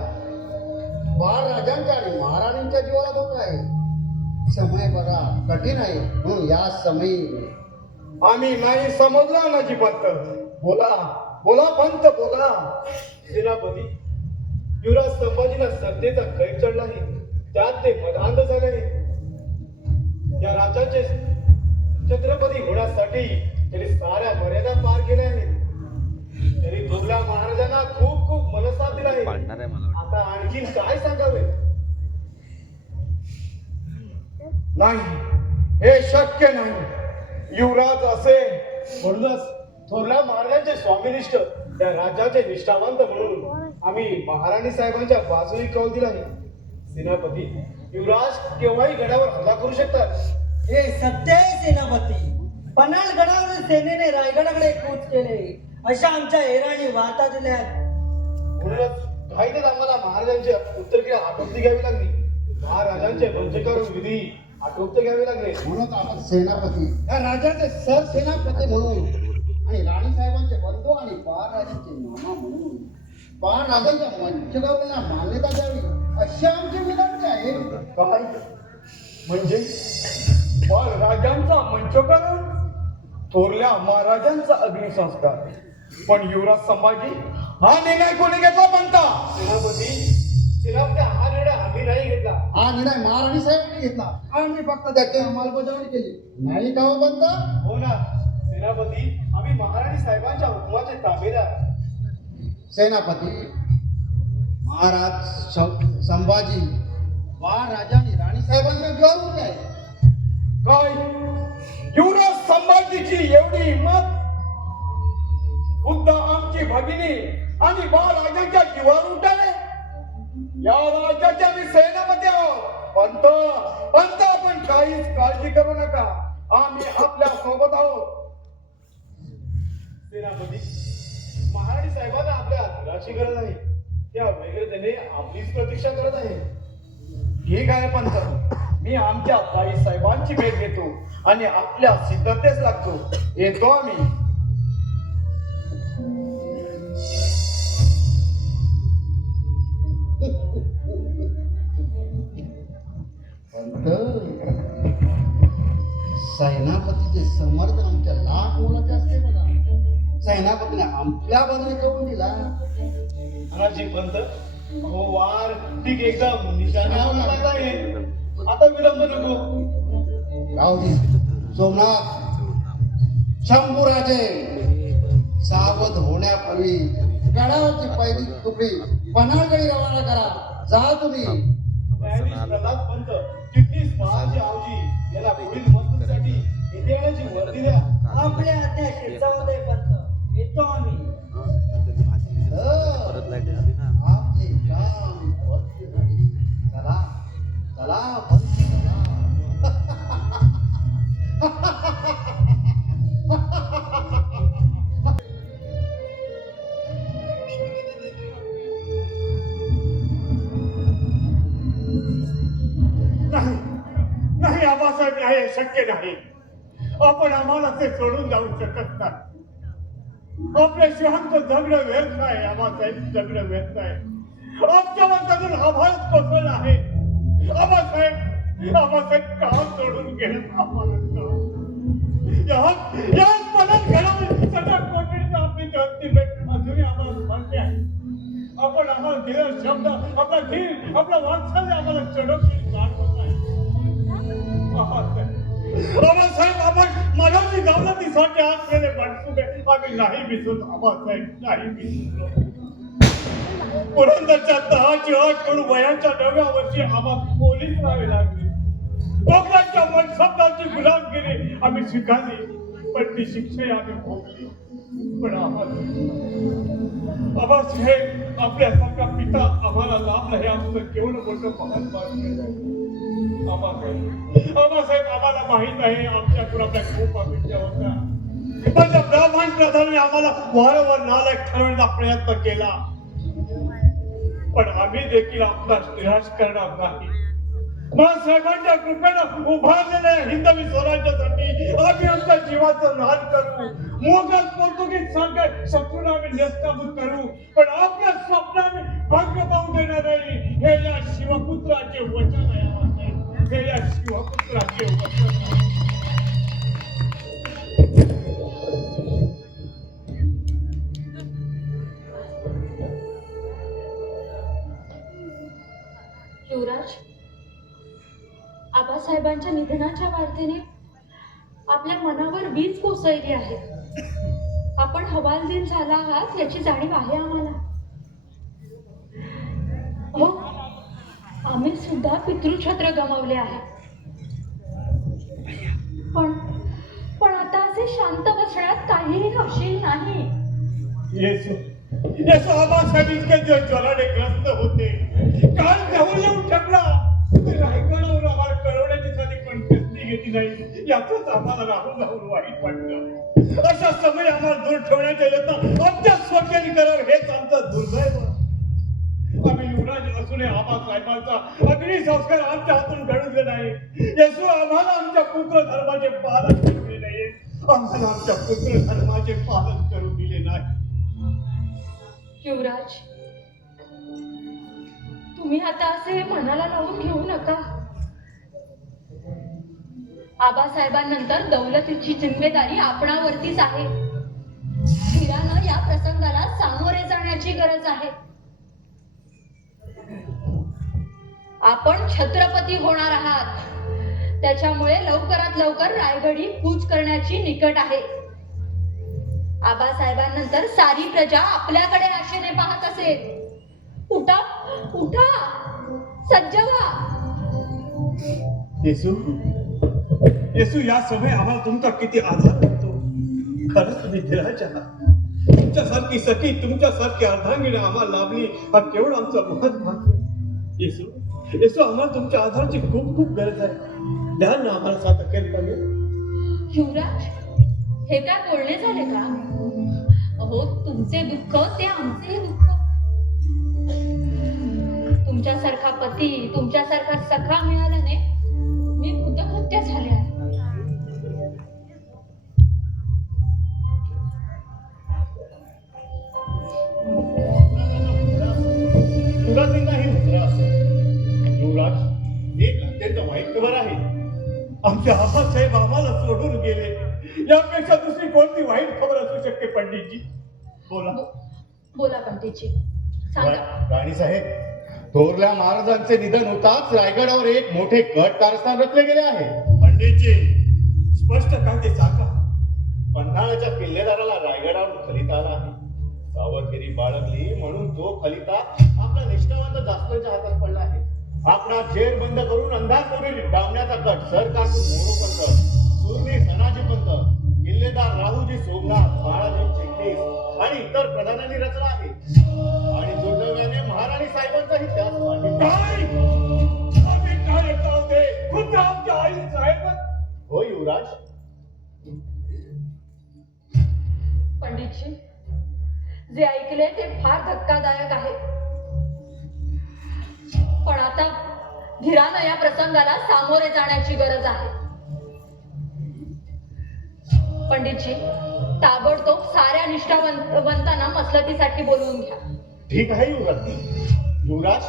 बाळराजांच्या आणि महाराणींच्या जीवाला धोका आहे. समय बघा कठीण आहे म्हणून या समयी आम्ही नाही समजलो अनाजी पंत. बोला बोला पंत बोला. सेनापती युवराज संभाजीला सत्तेचा कैद चढला आहे, त्यात ते मदांध झाले आहे. या राज्याचे छत्रपती होण्यासाठी त्यांनी साऱ्या मर्यादा पार केल्या आहेत. त्यांनी थोरल्या महाराजांना खूप खूप मनस्ताप दिला आहे. आता आणखीन काय सांगावे. नाही, हे शक्य नाही. युवराज असे म्हणूनच थोरल्या महाराजांचे स्वामीनिष्ठ त्या राज्याचे निष्ठावंत म्हणून आम्ही महाराणी साहेबांच्या बाजूने कौल दिला आहे. सेनापती युवराज केव्हाही गडावर हल्ला करू शकतात. हे सत्य आहे सेनापती. पन्हाळ गडावर सेनेने रायगडाकडे कूच केले अशा आमच्या एराणी वार्ता दिल्या. म्हणूनच घाईतच आम्हाला महाराजांची उत्तरक्रिया आटोपती घ्यावी लागली. महाराजांचे वंशकारून विधी आटोपते घ्यावे लागले. म्हणून आपण सेनापती या राज्याचे सरसेनापती म्हणून आणि राणी साहेबांचे बंधू आणि बाळराजांचे मामा म्हणून बाळराजांच्या वंशकावरीला मान्यता द्यावी अशी आमची विनंती आहे. काय म्हणजे बाळराजांचा मंचकरण, थोरल्या महाराजांचा अग्निसंस्कार. पण युवराज संभाजी हा निर्णय कोणी घेतला म्हणता? सेनापती हा निर्णय आम्ही नाही घेतला. हा निर्णय महाराणी साहेबांनी घेतला. आम्ही फक्त त्याची अंमलबजावणी केली नाही का हो बंद? हो ना सेनापती, आम्ही महाराणी साहेबांच्या हुकुमाचे ताबेदार. सेनापती महाराज संभाजी बाळराजा आणि राणी साहेबांना गौरव आहे. काय युवराज संभाजीची एवढी हिंमत? खुद्द आमची भगिनी आणि बाळराजांच्या जीवावर उठाले. या राज्याचे आम्ही सेनापती आहोत. पंत पंत आपण काहीच काळजी करू नका, आम्ही आपल्या सोबत आहोत. सेनापती महाराणी साहेबांना आपल्या घराची गरज आहे. त्या व्यग्रतेने आपलीच प्रतीक्षा करत आहे. ठीक आहे पंत, मी आमच्या ताई साहेबांची भेट घेतो आणि आपल्या सिद्धतेस लागतो. येतो आम्ही. सेनापतीचे समर्थन आमच्या लाख मुलाचे असते बघा. सेनापतीने आपल्या बाजूने करून दिला. अनाजी पंत हो वार ठीक एकदम निशाण्यावर लागला आहे. आता विलंब नको. राहू दे सोमनाथ शंभूराजे सावध होण्यापूर्वी गडावरची पहिली तुकडी पन्हाळगडी रवाना करा. जा तुम्ही. न्यायाधीश प्रल्हाद पंत चिटणीस महाजी आवजी याला पुढील मजबूतीसाठी येथे येण्याची वर्दी द्या. आपल्या त्या शिरसावदे पंत येतो आम्ही. आपले काम होते झाले. चला चला पंत चला. नाही नाही आबासाहेब, नाही हे शक्य नाही. आपण आम्हाला ते सोडून जाऊ शकत नाही. आपल्या शिवांचं जगणं व्यर्थ आहे. आबासाहेब जगणं व्यर्थ आहे. आमच्यावर अजून हा भारत कोसळला आहे. आबासाहेब आबासाहेब का सोडून गेले आम्हाला? याच मनात घडवून सगळ्या कोठडीचा आपली अंतिम भेट अजूनही आम्हाला स्मरते आहे. आपण आम्हाला दिलेला शब्द, आपला धीर, आपला वात्सल्य आम्हाला चढवतील जाणवत आहे. आबासाहेब आपण मनाची दौलतीसाठी असलेले बनसुबे आम्ही नाही विसरत. आबासाहेब नाही विसरलो. पुरंदरच्या तहाची अट करून वयाच्या 9व्या वर्षी आम्हाला पोलीस राहावे लागले. कोकणाच्या मनशब्दाची गुलामगिरी आम्ही स्वीकारली, पण ती शिक्षाही आम्ही भोगली. पण आबासाहेब आपल्यासारखा पिता आम्हाला लाभला हे आमचं केवढं मोठं महान भाग्य आहे. आबासाहेब आम्हाला माहित आहे आमच्याकडून आपल्या खूप अपेक्षा होत्या. पण त्या ब्राह्मण प्रधानाने आम्हाला वारंवार नालायक ठरवण्याचा प्रयत्न केला. पण आम्ही देखील आपला निराश करणार नाही. साहेबांच्या कृपेनं उभारलेल्या हिंदवी स्वराज्यासाठी आम्ही आमच्या जीवाचं रान करू. मोगल पोर्तुगीज सारख्या शत्रूंना आम्ही नेस्ताभूत करू, पण आपल्या स्वप्नाने भंग पाहू देणार नाही. हे या शिवपुत्राचे वचन आहे. हे या शिवपुत्र युवराज, आबासाहेबांच्या निधनाच्या वार्तेने आपल्या मनावर वीज कोसळली आहे. आपण हवालदिल झाला आहात याची जाणीव आहे आम्हाला. हो, आम्ही सुद्धा पितृछत्र गमावले आहे. पण आता असे शांत बसण्यात काहीही हशील नाही. येसू आबासाहेब इतके ज्वराने ग्रस्त होते. काल जवळ येऊन ठेपला रायगडावर आम्हाला कळवण्याची साधी कोणती घेतली नाही याचंच आम्हाला राहून वाईट वाटलं. अशा समय आम्हाला दूर ठेवण्याच्या येतं आमच्या स्वकीय करावं हेच आमचं दुर्दैव. आम्ही युवराज असूनही आबासाहेबांचा अग्निसंस्कार आमच्या हातून घडवले नाही. येसू आम्हाला आमच्या पुत्र धर्माचे पालन करू दिले नाही. आम्हाला आमच्या पुत्र धर्माचे पालन करू दिले नाही. युवराज, तुम्ही आता असे मनाला लावून घेऊ नका. आबासाहेबांनंतर दौलतीची जिम्मेदारी आपणावरतीच आहे. धीरानं या प्रसंगाला सामोरे जाण्याची गरज आहे. आपण छत्रपती होणार आहात, त्याच्यामुळे लवकरात लवकर रायगडी कूच करण्याची निकट आहे. आबासाहेबांनंतर सारी प्रजा आपल्याकडे आशेने पाहत असेल. उठा उठा, सज्ज व्हा. येसू या समय आम्हाला तुमचा किती आधार होतो. खरंच तुम्ही धीराज आहात. तुमच्यासारखी सखी तुमच्यासारखी अर्धांगिनी आम्हाला लाभली हा केवळ आमचा महत् भाग्य. येसू आम्हाला तुमच्या आधाराची खूप खूप गरज आहे. द्या ना आम्हाला 7 अखेर पाहिजे. युवराज, हे काय बोलणे झाले का? अहो, तुमचे दुःख ते आमचे दुःख. तुमच्यासारखा पती, तुमच्यासारखा सखा मिळाल्याने मी कृतकृत्य झाले आहे. युवराज, एक अत्यंत वाईट खबर आहे. आमचे आबासाहेब आम्हाला सोडून गेले. यापेक्षा दुसरी कोणती वाईट खबर असू शकते पंडितजी? बोला. बोला पंडितजी, सांगा. राणी साहेब, थोरल्या महाराजांचे निधन होताच रायगडावर एक मोठे गट कारस्थान रचले गेले आहे. पंडितजी, स्पष्ट काय ते सांगा. पन्हाळ्याच्या किल्लेदाराला रायगडावर खलिता आला आहे. सावधगिरी बाळगली म्हणून तो खलिता आपला निष्ठावंत जास्वंतच्या हातात पडला आहे. आपला जेर बंद करून अंधारपुरी डावण्याचा कट सर काकू मोरोपंत, सुरनी सनाजी पंत, किल्लेदार राहुजी सोमनाथ, बाळाजी चिटणीस आणि इतर प्रधानांनी रचला आहे. आणि दुर्दैवाने महाराणी साहेबांचाही त्याच मागे. काय आम्ही काय येत होते? खुद्द आमच्या आई साहेब. हो युवराज. पंडितजी, जे ऐकले ते फार धक्कादायक आहे. पण आता धीरानं या प्रसंगाला सामोरे जाण्याची गरज आहे. पंडितजी, ताबडतोब साऱ्या निष्ठावंतांना मसलतीसाठी बोलवून घ्या. ठीक आहे युवराज. युवराज,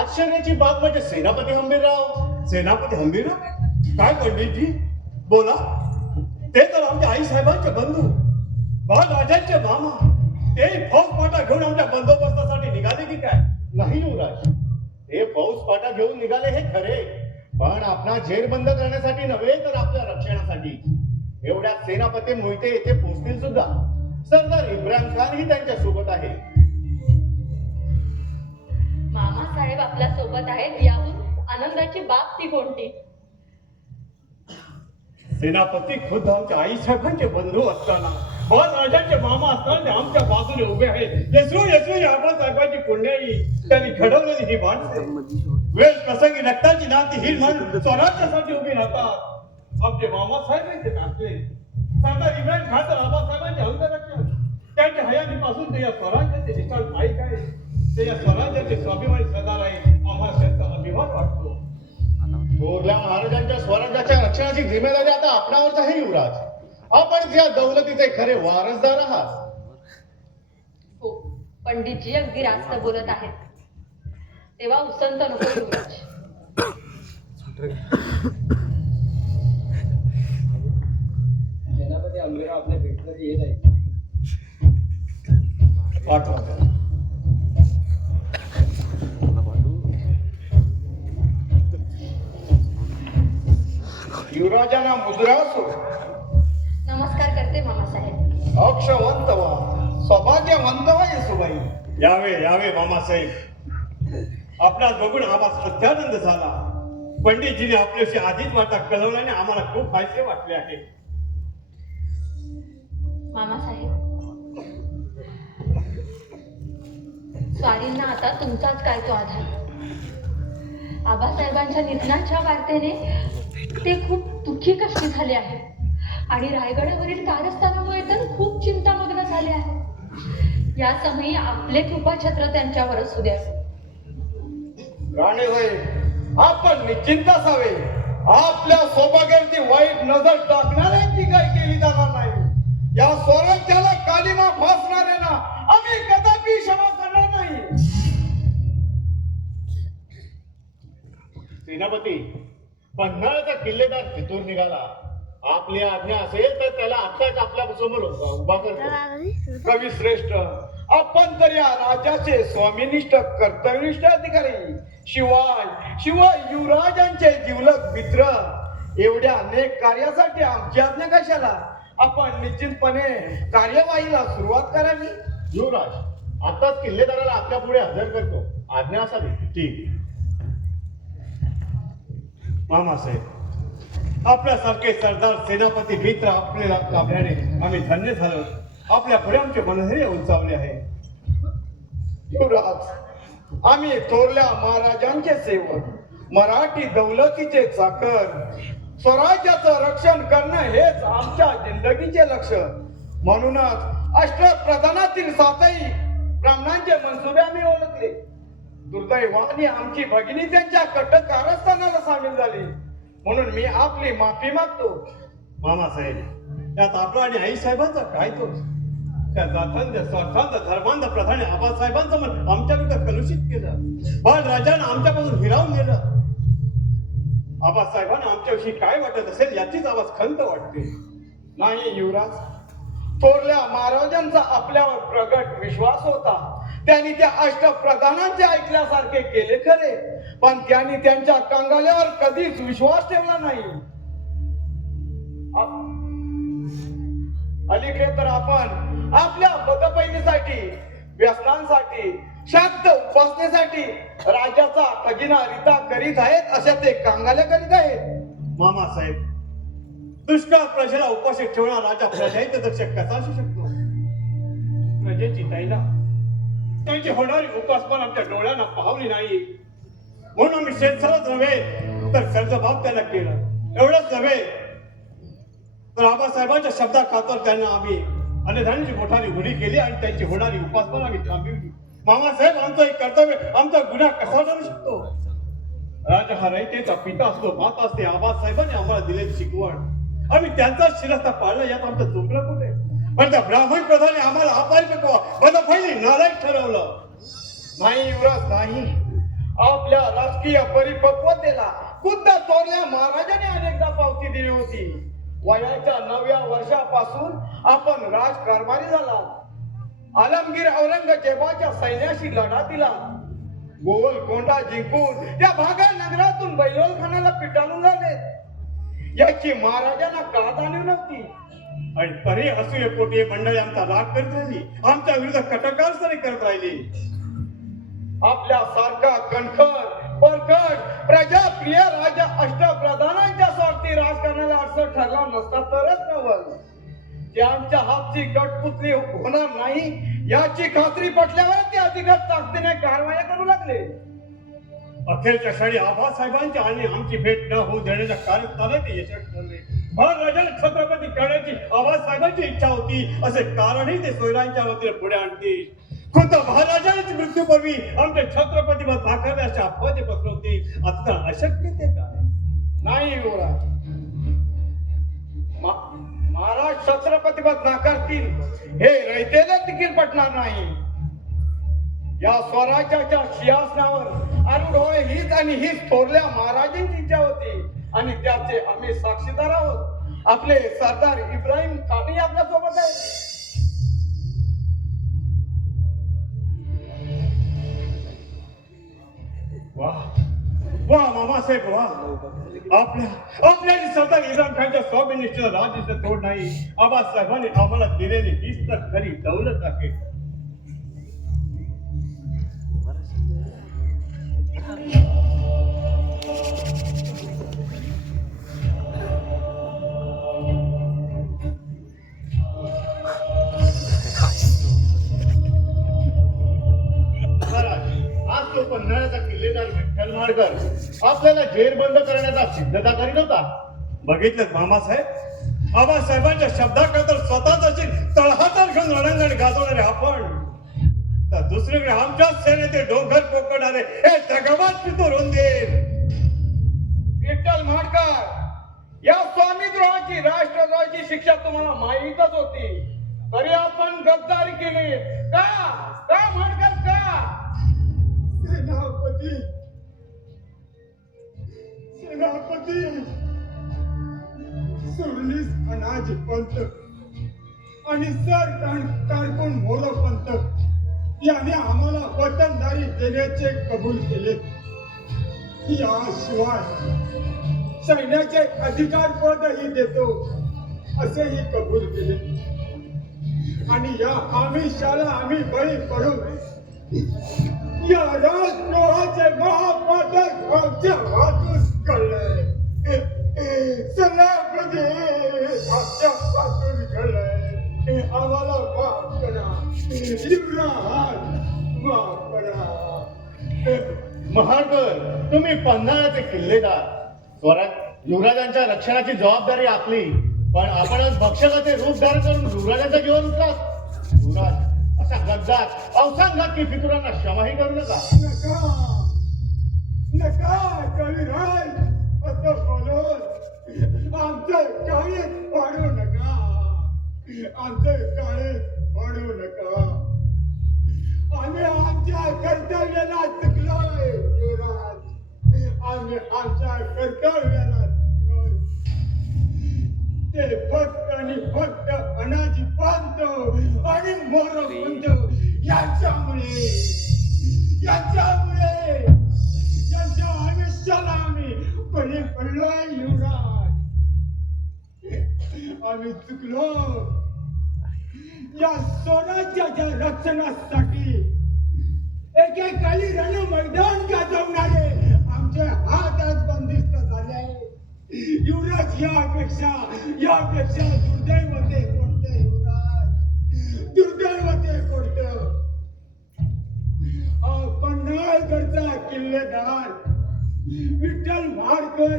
आश्चर्याची बाब म्हणजे सेनापती हंबीरराव. सेनापती हंबीरराव? काय पंडितजी? बोला. ते तर आमच्या आई साहेबांचे बंधू, राजांचे मामा. ते फौजफाटा घेऊन आमच्या बंदोबस्तासाठी निघाले की काय? नाही युवराज, ते फौजफाटा घेऊन निघाले हे खरे, पण आपला जेर बंद करण्यासाठी नव्हे तर आपल्या रक्षणासाठी. एवढ्यात सेनापती मोहिते येथे पोहोचतील सुद्धा. सरदार इब्राहिम खान ही त्यांच्या सोबत आहे. मामा साहेब आपल्या सोबत आहेत याहून आनंदाची बाब ती कोणती? सेनापती खुद्द आमच्या आई साहेबांचे बंधू असताना, राजांचे मामा असताना ते आमच्या बाजूने उभे आहेत. येसू या आबासाहेबांची पुण्याई त्यांनी घडवलेली ही माणसे वेळ प्रसंगी रक्ताची नाती ही म्हणून स्वराज्यासाठी उभी राहतात. आमचे मामासाहेब ते नाचले. सरदार इब्राहिम खान तर आबासाहेबांचे अंगरक्षक. त्यांच्या हयातीपासून ते या स्वराज्याचे निष्ठाळ माईक आहे. ते या स्वराज्याचे स्वाभिमानी सरदार आहे. आम्हाला त्यांचा अभिमान वाटतो. थोरल्या महाराजांच्या स्वराज्याच्या रक्षणाची जिम्मेदारी आता आपणावरच आहे युवराज. आपण या दौलतीचे खरे वारसदार आहात. हो, पंडितजी अगदी रास्त बोलत आहेत. तेव्हा उसंत नको युवराज. सेनापती हंबीरराव आपल्या भेटीसाठी येत आहे. पाठवा. युवराजांना मुद्रा असो. नमस्कार करते मामासाहेब. अक्षवंत वा, सौभाग्यवंत वा येसूबाई. यावे यावे मामासाहेब, आपणास बघून आम्हाला अत्यानंद झाला. पंडितजीने आपल्याशी आधीच वार्ता कळवल्याने आम्हाला खूप फायदे वाटले आहे. मामासाहेब, स्वारींना आता तुमचाच काय तो आधार. आबासाहेबांच्या निधनाच्या वार्तेने ते खूप दुःखी कष्टी झाले आहेत आणि रायगडावरील कारस्थानामुळे तर खूप चिंतामग्न झाले आहेत. या समयी आपले कृपाछत्र त्यांच्यावर असू द्या. राणे होय, आपण निश्चिंत असावे. आपल्या सौभाग्याची वाईट नजर टाकणाऱ्यांची काही केली जाणार नाही. या स्वराज्याला कालिमा फासणाऱ्यांना आम्ही कदापि क्षमा करणार नाही. सेनापती, पन्हाळ्याचा किल्लेदार फितूर निघाला. आपली आज्ञा असेल तर त्याला आत्ताच आपल्या समोर उभा करतो. कवी श्रेष्ठ, आपण तर या राजाचे स्वामीनिष्ठ कर्तव्यनिष्ठ अधिकारी, शिवाय युवराजांचे जिवलग मित्र, एवढ्या अनेक कार्यासाठी आमची आज्ञा कशाला? आपण निश्चितपणे कार्यवाहीला सुरुवात करावी. युवराज, आताच किल्लेदाराला आपल्या पुढे हजर करतो. आज्ञा असावी. ठीक. मामासाहेब, आपल्यासारखे सरदार सेनापती मित्र आपल्याला लाभल्याने आम्ही धन्य झालो. आपल्या पुढे आमचे मनधैर्य उंचावले आहे. युवराज, आम्ही थोरल्या महाराजांचे सेवक, मराठी दौलतीचे चाकर. स्वराज्याचं रक्षण करणं हेच आमच्या जिंदगीचे लक्ष. म्हणूनच अष्टप्रधानातील सातही ब्राह्मणांचे मनसुबे आम्ही ओळखले. दुर्दैवाने आमची भगिनी त्यांच्या कटक कारस्थानाला सामील झाली, म्हणून मी आपली माफी मागतो. मामासाहेब, त्यात आपला आणि आई साहेबांचा काय दोष? त्या जातांत स्वार्थांत धर्मांत प्रधाने आबासाहेबांचं मन आमच्या विरुद्ध कलुषित केलं. बाळराजानं आमच्यापासून हिरावून गेलं. आबासाहेबांना आमच्याविषयी काय वाटत असेल याचीच आवाज खंत वाटते. नाही युवराज, थोरल्या महाराजांचा आपल्यावर प्रगट विश्वास होता. त्यांनी त्या अष्टप्रधानांचे ऐकल्यासारखे केले खरे, पण त्यांनी त्यांच्या कंगाल्यावर कधीच विश्वास ठेवला नाही. अलीकडे तर आपण आपल्या पदपैनीसाठी, व्यसनांसाठी, शाक्त उपासनेसाठी राजाचा खजिना रिता करीत आहेत, अशा ते कंगाल्या करीत आहेत. मामासाहेब, दुष्काळ प्रजेला उपाशी ठेवणारा राजा प्रजाहित दर्शक कसा असू शकतो? प्रजेची ताईला त्यांची होणारी उपासमार आमच्या डोळ्यांना पाहवली नाही, म्हणून आम्ही शेतसारच नव्हे तर कर्जबाब त्याला केलं. एवढंच नव्हे तर आबासाहेबांच्या शब्दा खातर त्यांना आम्ही अन्नधान्याची मोठाली गुढी केली आणि त्यांची होणारी उपासमार आम्ही थांबवली. मामासाहेब, आमचं एक कर्तव्य, आमचा गुन्हा कसा ठरू शकतो? राजा हा रयतेचा पिता असतो, माता असते. आबासाहेबांनी आम्हाला दिलेली शिकवण आम्ही त्यांचा शिरस्ता पाळला, यात आमचं चुकलं कुठे? पण त्या ब्राह्मण प्रधाने आम्हाला अपारिपक्व पहिली नालायक ठरवलं. नाही युवराज, नाही. आपल्या राजकीय परिपक्वतेला खुद्द थोरल्या महाराजांनी अनेकदा पावती दिली होती. वयाच्या 9व्या वर्षापासून आपण राजकारभारी झाला. आलमगीर औरंगजेबाच्या सैन्याशी लढा दिला. गोलकोंडा जिंकून त्या भागा नगरातून बैलोल खानाला पिटाळून लावले. याची महाराजांना का जाणीव नव्हती? आणि तरी असूय पोटी मंडळी आमचा राग करत राहिली, आमच्या विरुद्ध कटकारस्थाने करत राहिली. आपल्या सारखा कणखर, परखड, प्रजाप्रिय राजा अष्टप्रधानांच्या स्वार्थी राजकारणाला अडचण ठरला नसता तरच नवल. त्यांच्या हातची कटपुतली होणार नाही याची खात्री पटल्यावर ते अधिक ताकदीने कारवाया करू लागले. अखेरच्या क्षणी आबासाहेबांची आणि आमची भेट न होऊ देण्याच्या कार्यस्थानात ते यशस्वी ठरले. महाराजांना छत्रपती करण्याची आबासाहेबांची इच्छा होती, असे कारणही ते सोयरांच्या वतीने पुढे आणतील. खुद्द महाराजांची मृत्यूपूर्वी आमचे छत्रपती पद नाकारण्याच्या अफवाचे पसरवते. आता अशक्य ते काय? नाही युवराज, महाराज छत्रपती पद नाकारतील हे रयतेला देखील पटणार नाही. या स्वराज्याच्या सिंहासनावर आरूढ होय हीच आणि हीच थोरल्या महाराजांची इच्छा होती आणि त्याचे आम्ही साक्षीदार आहोत. आपले सरदार इब्राहिम खानही आपल्या सोबत आहे. वाह वाह मामासाहेब, बाळासाहेब वा आपल्या सरदार इम्रान खानच्या स्वाभिनिष्ठ राजाचं तोड नाही. आबासाहेबांनी आम्हाला दिलेली हीच तर खरी दौलत आहे. आज तो पन्हाळ्याचा किल्लेदार विठ्ठल माडकर आपल्याला जेरबंद करण्याचा सिद्धता करीत होता. बघितलं मामासाहेब, आबासाहेबांच्या शब्दाखातर स्वतःच तळहातार घेऊन रणांगण गाजवणारे आपण, तर दुसरीकडे आमच्या सेनेचे डोंगर पोकणारे हे दगबाज पितूर होऊन विठ्ठल माडकर, या स्वामीद्रोहाची राष्ट्रद्रोहाची शिक्षा तुम्हाला माहीतच होती, तरी आपण गद्दारी केली का? का माडकर का? सेनापती सुरलीस अनाज पंत आणि सर कारकून मोरोपंत याने आम्हाला वतनदारी देण्याचे कबूल केले. याशिवाय सैन्याचे अधिकार पदही देतो असेही कबूल केले. आणि या आमिषाला आम्ही बळी पडून या राजद्रोहाचे महापातक आमच्या हातून कळले. सेनापती आमच्या हातून कळले. आम्हाला माफ करा. युवराज माफ करा. महाडकर, तुम्ही पन्हाळ्याचे किल्लेदार, स्वराज युवराजांच्या रक्षणाची जबाबदारी आपली, पण आपण आज भक्षकाचे रूप धारण करून युवराजांच्या जीवन उठलात. युवराज, अशा गद्दार अवसांघाती फितुरांना क्षमाही करू नका. नका कविराज असं बोलून आमचं काळीच पाडू नका. आमचं काळीच पाडू नका. आम्ही आमच्या कर्तव्याला चुकलोय युवराज. आम्ही आमच्या कर्तव्याला चुकलोय. ते फक्त आणि फक्त अनाजी पंत आणि मोरोपंत यांच्यामुळे यांच्या आयुष्याला आम्ही बळी पडलोय युवराज. आम्ही चुकलो. या स्वराज्याच्या रक्षणासाठी एकेकाळी रण मैदान गाजवणारे आमचे हात आज बंदिस्त झाले. युवराज, यापेक्षा दुर्दैव ते कोणतं युवराज? दुर्दैव ते कोणतं? पन्हाळगडचा किल्लेदार विठ्ठल माडकर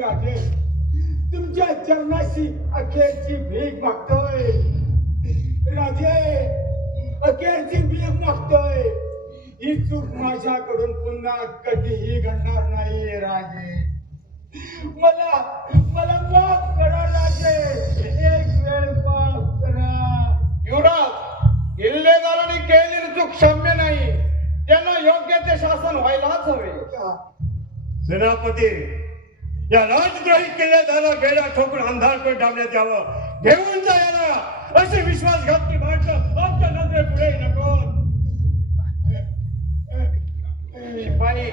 राजे तुमच्या चरणाशी अखेरची भीक मागतोय. राजे, अखेरची भीक मागतोय. ही चूक माझ्याकडून पुन्हा कधीही घडणार नाही राजे. मला माफ करा राजे. एक वेळ माफ करा. युवराज, किल्लेदारांनी केलेली चूक क्षम्य नाही. त्यांना योग्य ते शासन व्हायलाच हवे. सेनापती, या राजद्रोही किल्लेदाराला बेडा ठोकून अंधारपेठ डावण्यात यावं. घेऊन जा याला. असे विश्वासघाती माणसं आमच्या नजरेपुढे नको. शिपाई,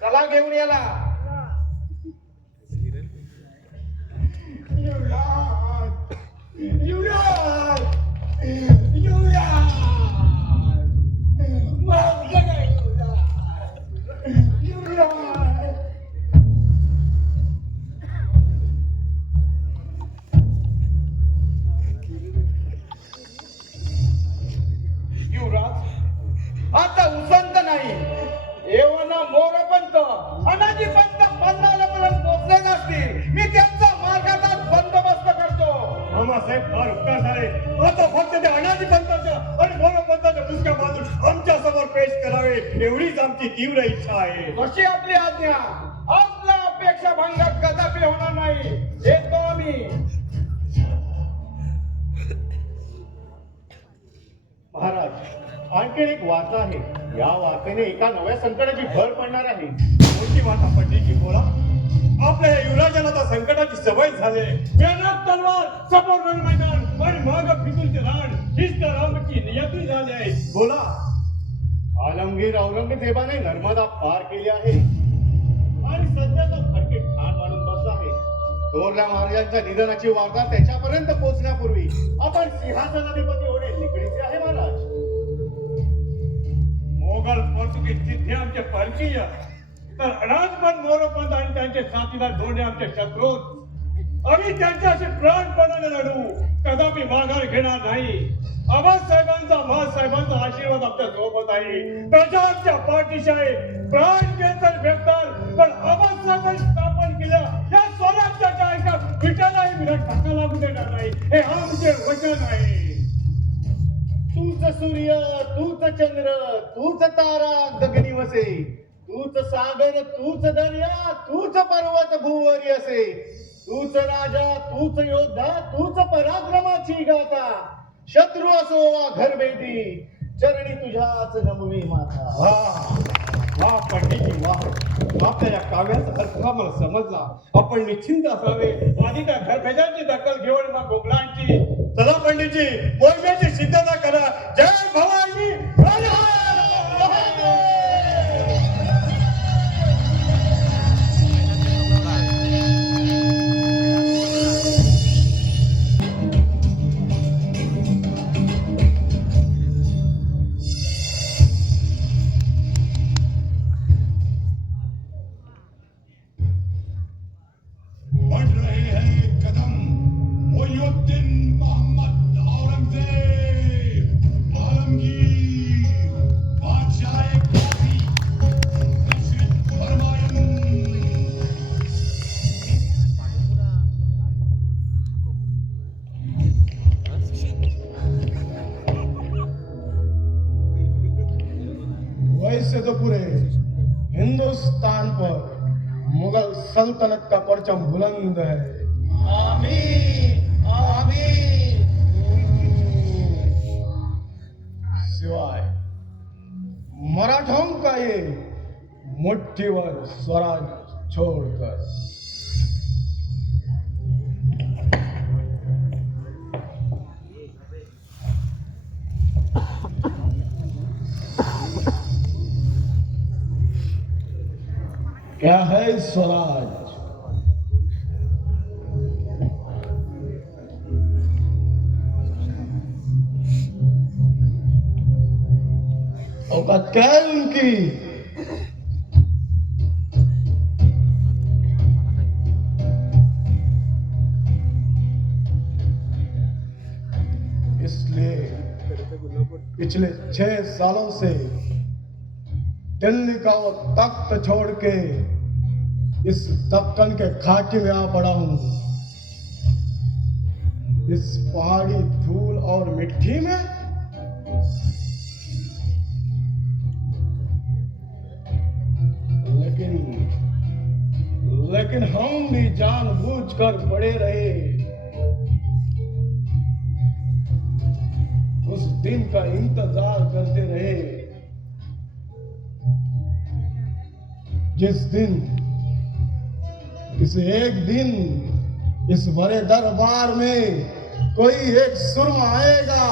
चला घेऊन याला. युवराज, युवराज, युवराज, माफ करा युवराज. युवराज, युवराज, आता उसंत नाही. एवना मोरोपंत अनाजी पंत पन्हाळ्यापर्यंत पोहोचले नसतील. मी त्यांचा मार्गाचा बंदोबस्त करतो. मामासाहेब फार उपकार झाले. आता फक्त ते अनाजी पंताच्या आणि मोरोपंताच्या दुसऱ्या बाजूस आमच्या समोर पेश करावे एवढीच आमची तीव्र इच्छा आहे. अशी आपली आज्ञा. आपल्या अपेक्षा भंगात कदापि होणार नाही. येतो आम्ही. महाराज, आणखी एक वार्ता आहे. या वार्तेने एका नव्या संकटाची भर पडणार आहे. मोठी वाटा पडली की बोला. आपल्या या युवराजाला आता संकटाची सवय झाली. मेहनत तलवार, समोर रण मैदान आणि माग फितूरचे रान हीच तर आमची नियती झाली आहे. बोला. आलमगीर औरंगजेबाने नर्मदा पार केली आहे. आणि सध्या तो खडकीत ठाण मांडून बसला आहे. थोरल्या महाराजांच्या निधनाची वार्ता त्याच्यापर्यंत पोहोचण्यापूर्वी आपण सिंहासनाधिपती होणे निकडीचे आहे महाराज. मोगल पोर्तुगीज जिथे आमचे परकीय तर अनाजपण मोरोपंत आणि त्यांचे साथीदार दोन्ही आमचे शत्रू. आम्ही त्यांच्याशी प्राणपणाने लढू, कदापि माघार घेणार नाही. आबासाहेबांचा महासाहेबांचा आशीर्वाद आमच्या सोबत आहे. प्रजा आमच्या पाठीशी आहे. प्राण केंद्र भेटणार, पण आबासाहेबांनी स्थापन केल्या या स्वराज्याच्या एका विटालाही विराट टाका लागू देणार नाही, हे आमचे वचन आहे. तूच सूर्य, तूच चंद्र, तूच तारा गगनी वसे, तूच सागर, तूच दर्या, तूच पर्वत भूवरी असे, तूच राजा, तूच योद्धा, तूच पराक्रमाची गाथा. शत्रू असो वा घरभेदी, चरणी तुझ्याच नमवी माता. वाह पंडितजी वाह, आपल्या या काव्याचा अर्थ मला समजला. आपण निश्चिंत असावे, आधी त्या घरभेदांची दखल घेऊन मग गोगलांची. चला पंडितजी, मोर्चाची सिद्धता करा. जय भवानी. बढ़ रहे हैं कदम मोइनुद्दीन मोहम्मद औरंगजेब आलमगीर बादशाह काशी तशरीफ फरमाएं. वैसे तो पूरे हिंदुस्तान पर मुगल सल्तनत का परचम बुलंद है. आमीन आमीन. सिवाय मराठों का ये मुट्ठीवर स्वराज छोड़कर. क्या है स्वराज? औकात क्या है उनकी? इसलिए पिछले 6 सालों से दिल्ली का वो तख्त छोड़ के इस दक्कन के खाकी में आ पड़ा हूं. इस पहाड़ी धूल और मिट्टी में लेकिन हम भी जानबूझकर पड़े रहे. उस दिन का इंतजार करते रहे जिस दिन किसी एक दिन इस बड़े दरबार में कोई एक सुरमा आएगा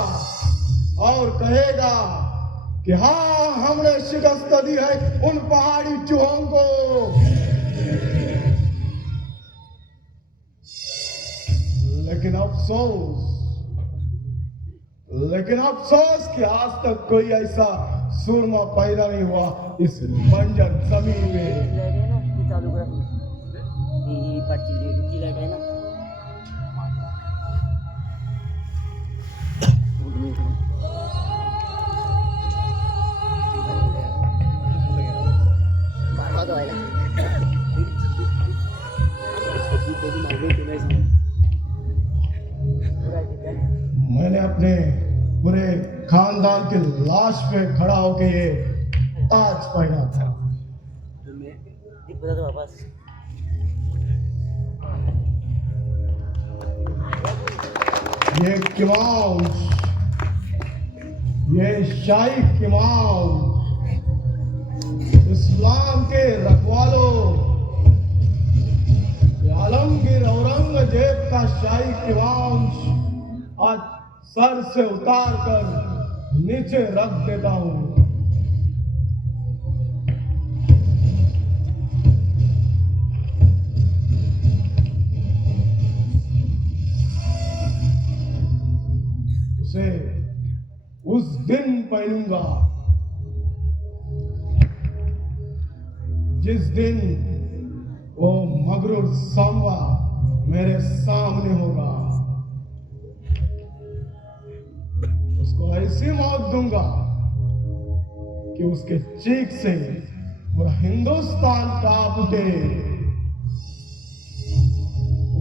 और कहेगा कि हाँ, हमने शिकस्त दी है उन पहाड़ी चूहों को. लेकिन अफसोस कि आज तक कोई ऐसा सुरमा पैदा नहीं हुआ इस बंजर जमीन में. ती चालू करा. ती पाठची ती लाईट आहे ना. मैंने अपने पूरे खानदान की लाश पे खड़ा होके ये ताज पहना था. वापस ये किमाउस, ये शाही किमाउस, इस्लाम के रखवालों, आलमगीर औरंगजेब का शाही किमाउस आज सर से उतार कर नीचे रख देता हूं. उसे उस दिन पहनूंगा जिस दिन वो मगरूर सांबा मेरे सामने होगा। उसको ऐसी मौत दूंगा कि उसके चीख से पूरा हिंदुस्तान कांप उठे।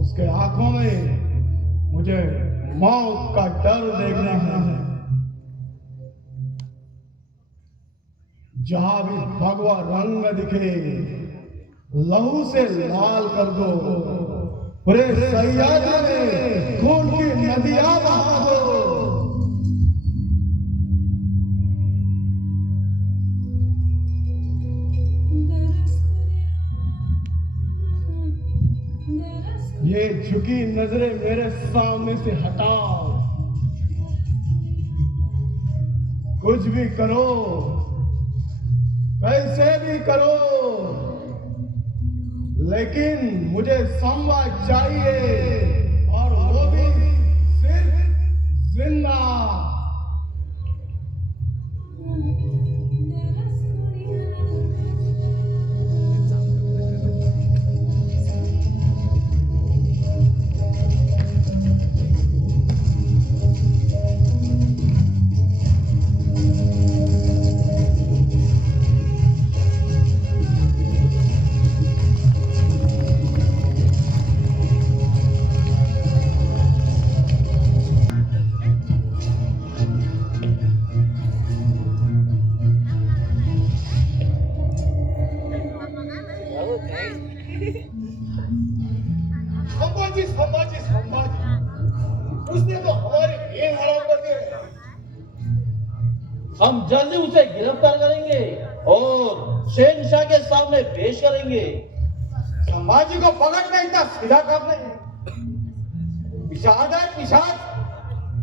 उसके आंखों में मुझे मौत का डर देखना है। जहां भी भगवा रंग दिखे लहू से लाल कर दो। पूरे सैयादे में खून की नदियां बहा दो। ये झुकी नजरें मेरे सामने से हटाओ। कुछ भी करो, कैसे भी करो, लेकिन मुझे सांबा चाहिए, और वो भी सिर्फ जिंदा। संभाजी संभाजी संभाजी, उसने तो हमारे घेर हराम कर दिए। हम जल्दी उसे गिरफ्तार करेंगे और शहनशाह के सामने पेश करेंगे। संभाजी को पकड़ना इतना सीधा काम नहीं। पिशाच है पिशाच,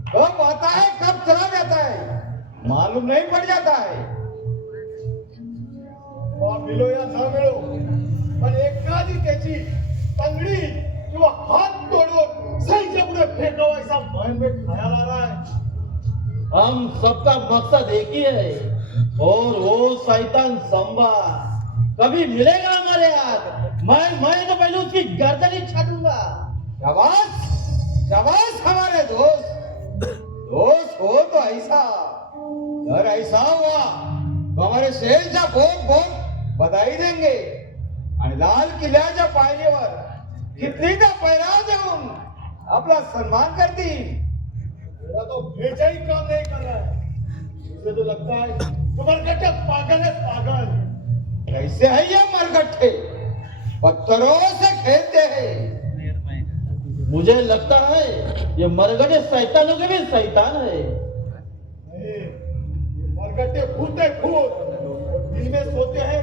कब आता है कब चला जाता है मालूम नहीं पड़ जाता है। मिलो या ना मिळो, पण एखादी त्याची तंगडी किंवा हात तोडून सैन्य पुढे फेकावा ऐसा मन में ख्याल आ रहा है। हम सबका मकसद एक ही है, और वो शैतान सांबा कभी मिलेगा हमारे हाथ, मैं तो पहले उसकी गर्दन ही छाटूंगा। शाबाश शाबाश हमारे दोस्त, दोस्त हो तो ऐसा, अगर ऐसा हुआ तो हमारे शहनशाह भोग बधाई देंगे आणि लाल किल्ल्याच्या पायरीवर कितलीचा पैराव देऊन आपला सन्मान करतील। मेरा तो भेजा ही काम नहीं कर रहा है। मुझे तो लगता है तुम्हारे कट्टे पागल है, पागल। कैसे है ये मरगट्ठे, पत्थरों से खेलते हैं। मुझे लगता है ये मरगटे शैतानों के भी शैतान है। नहीं, ये मरकट्टे भूत है, भूत। दिन में सोते हैं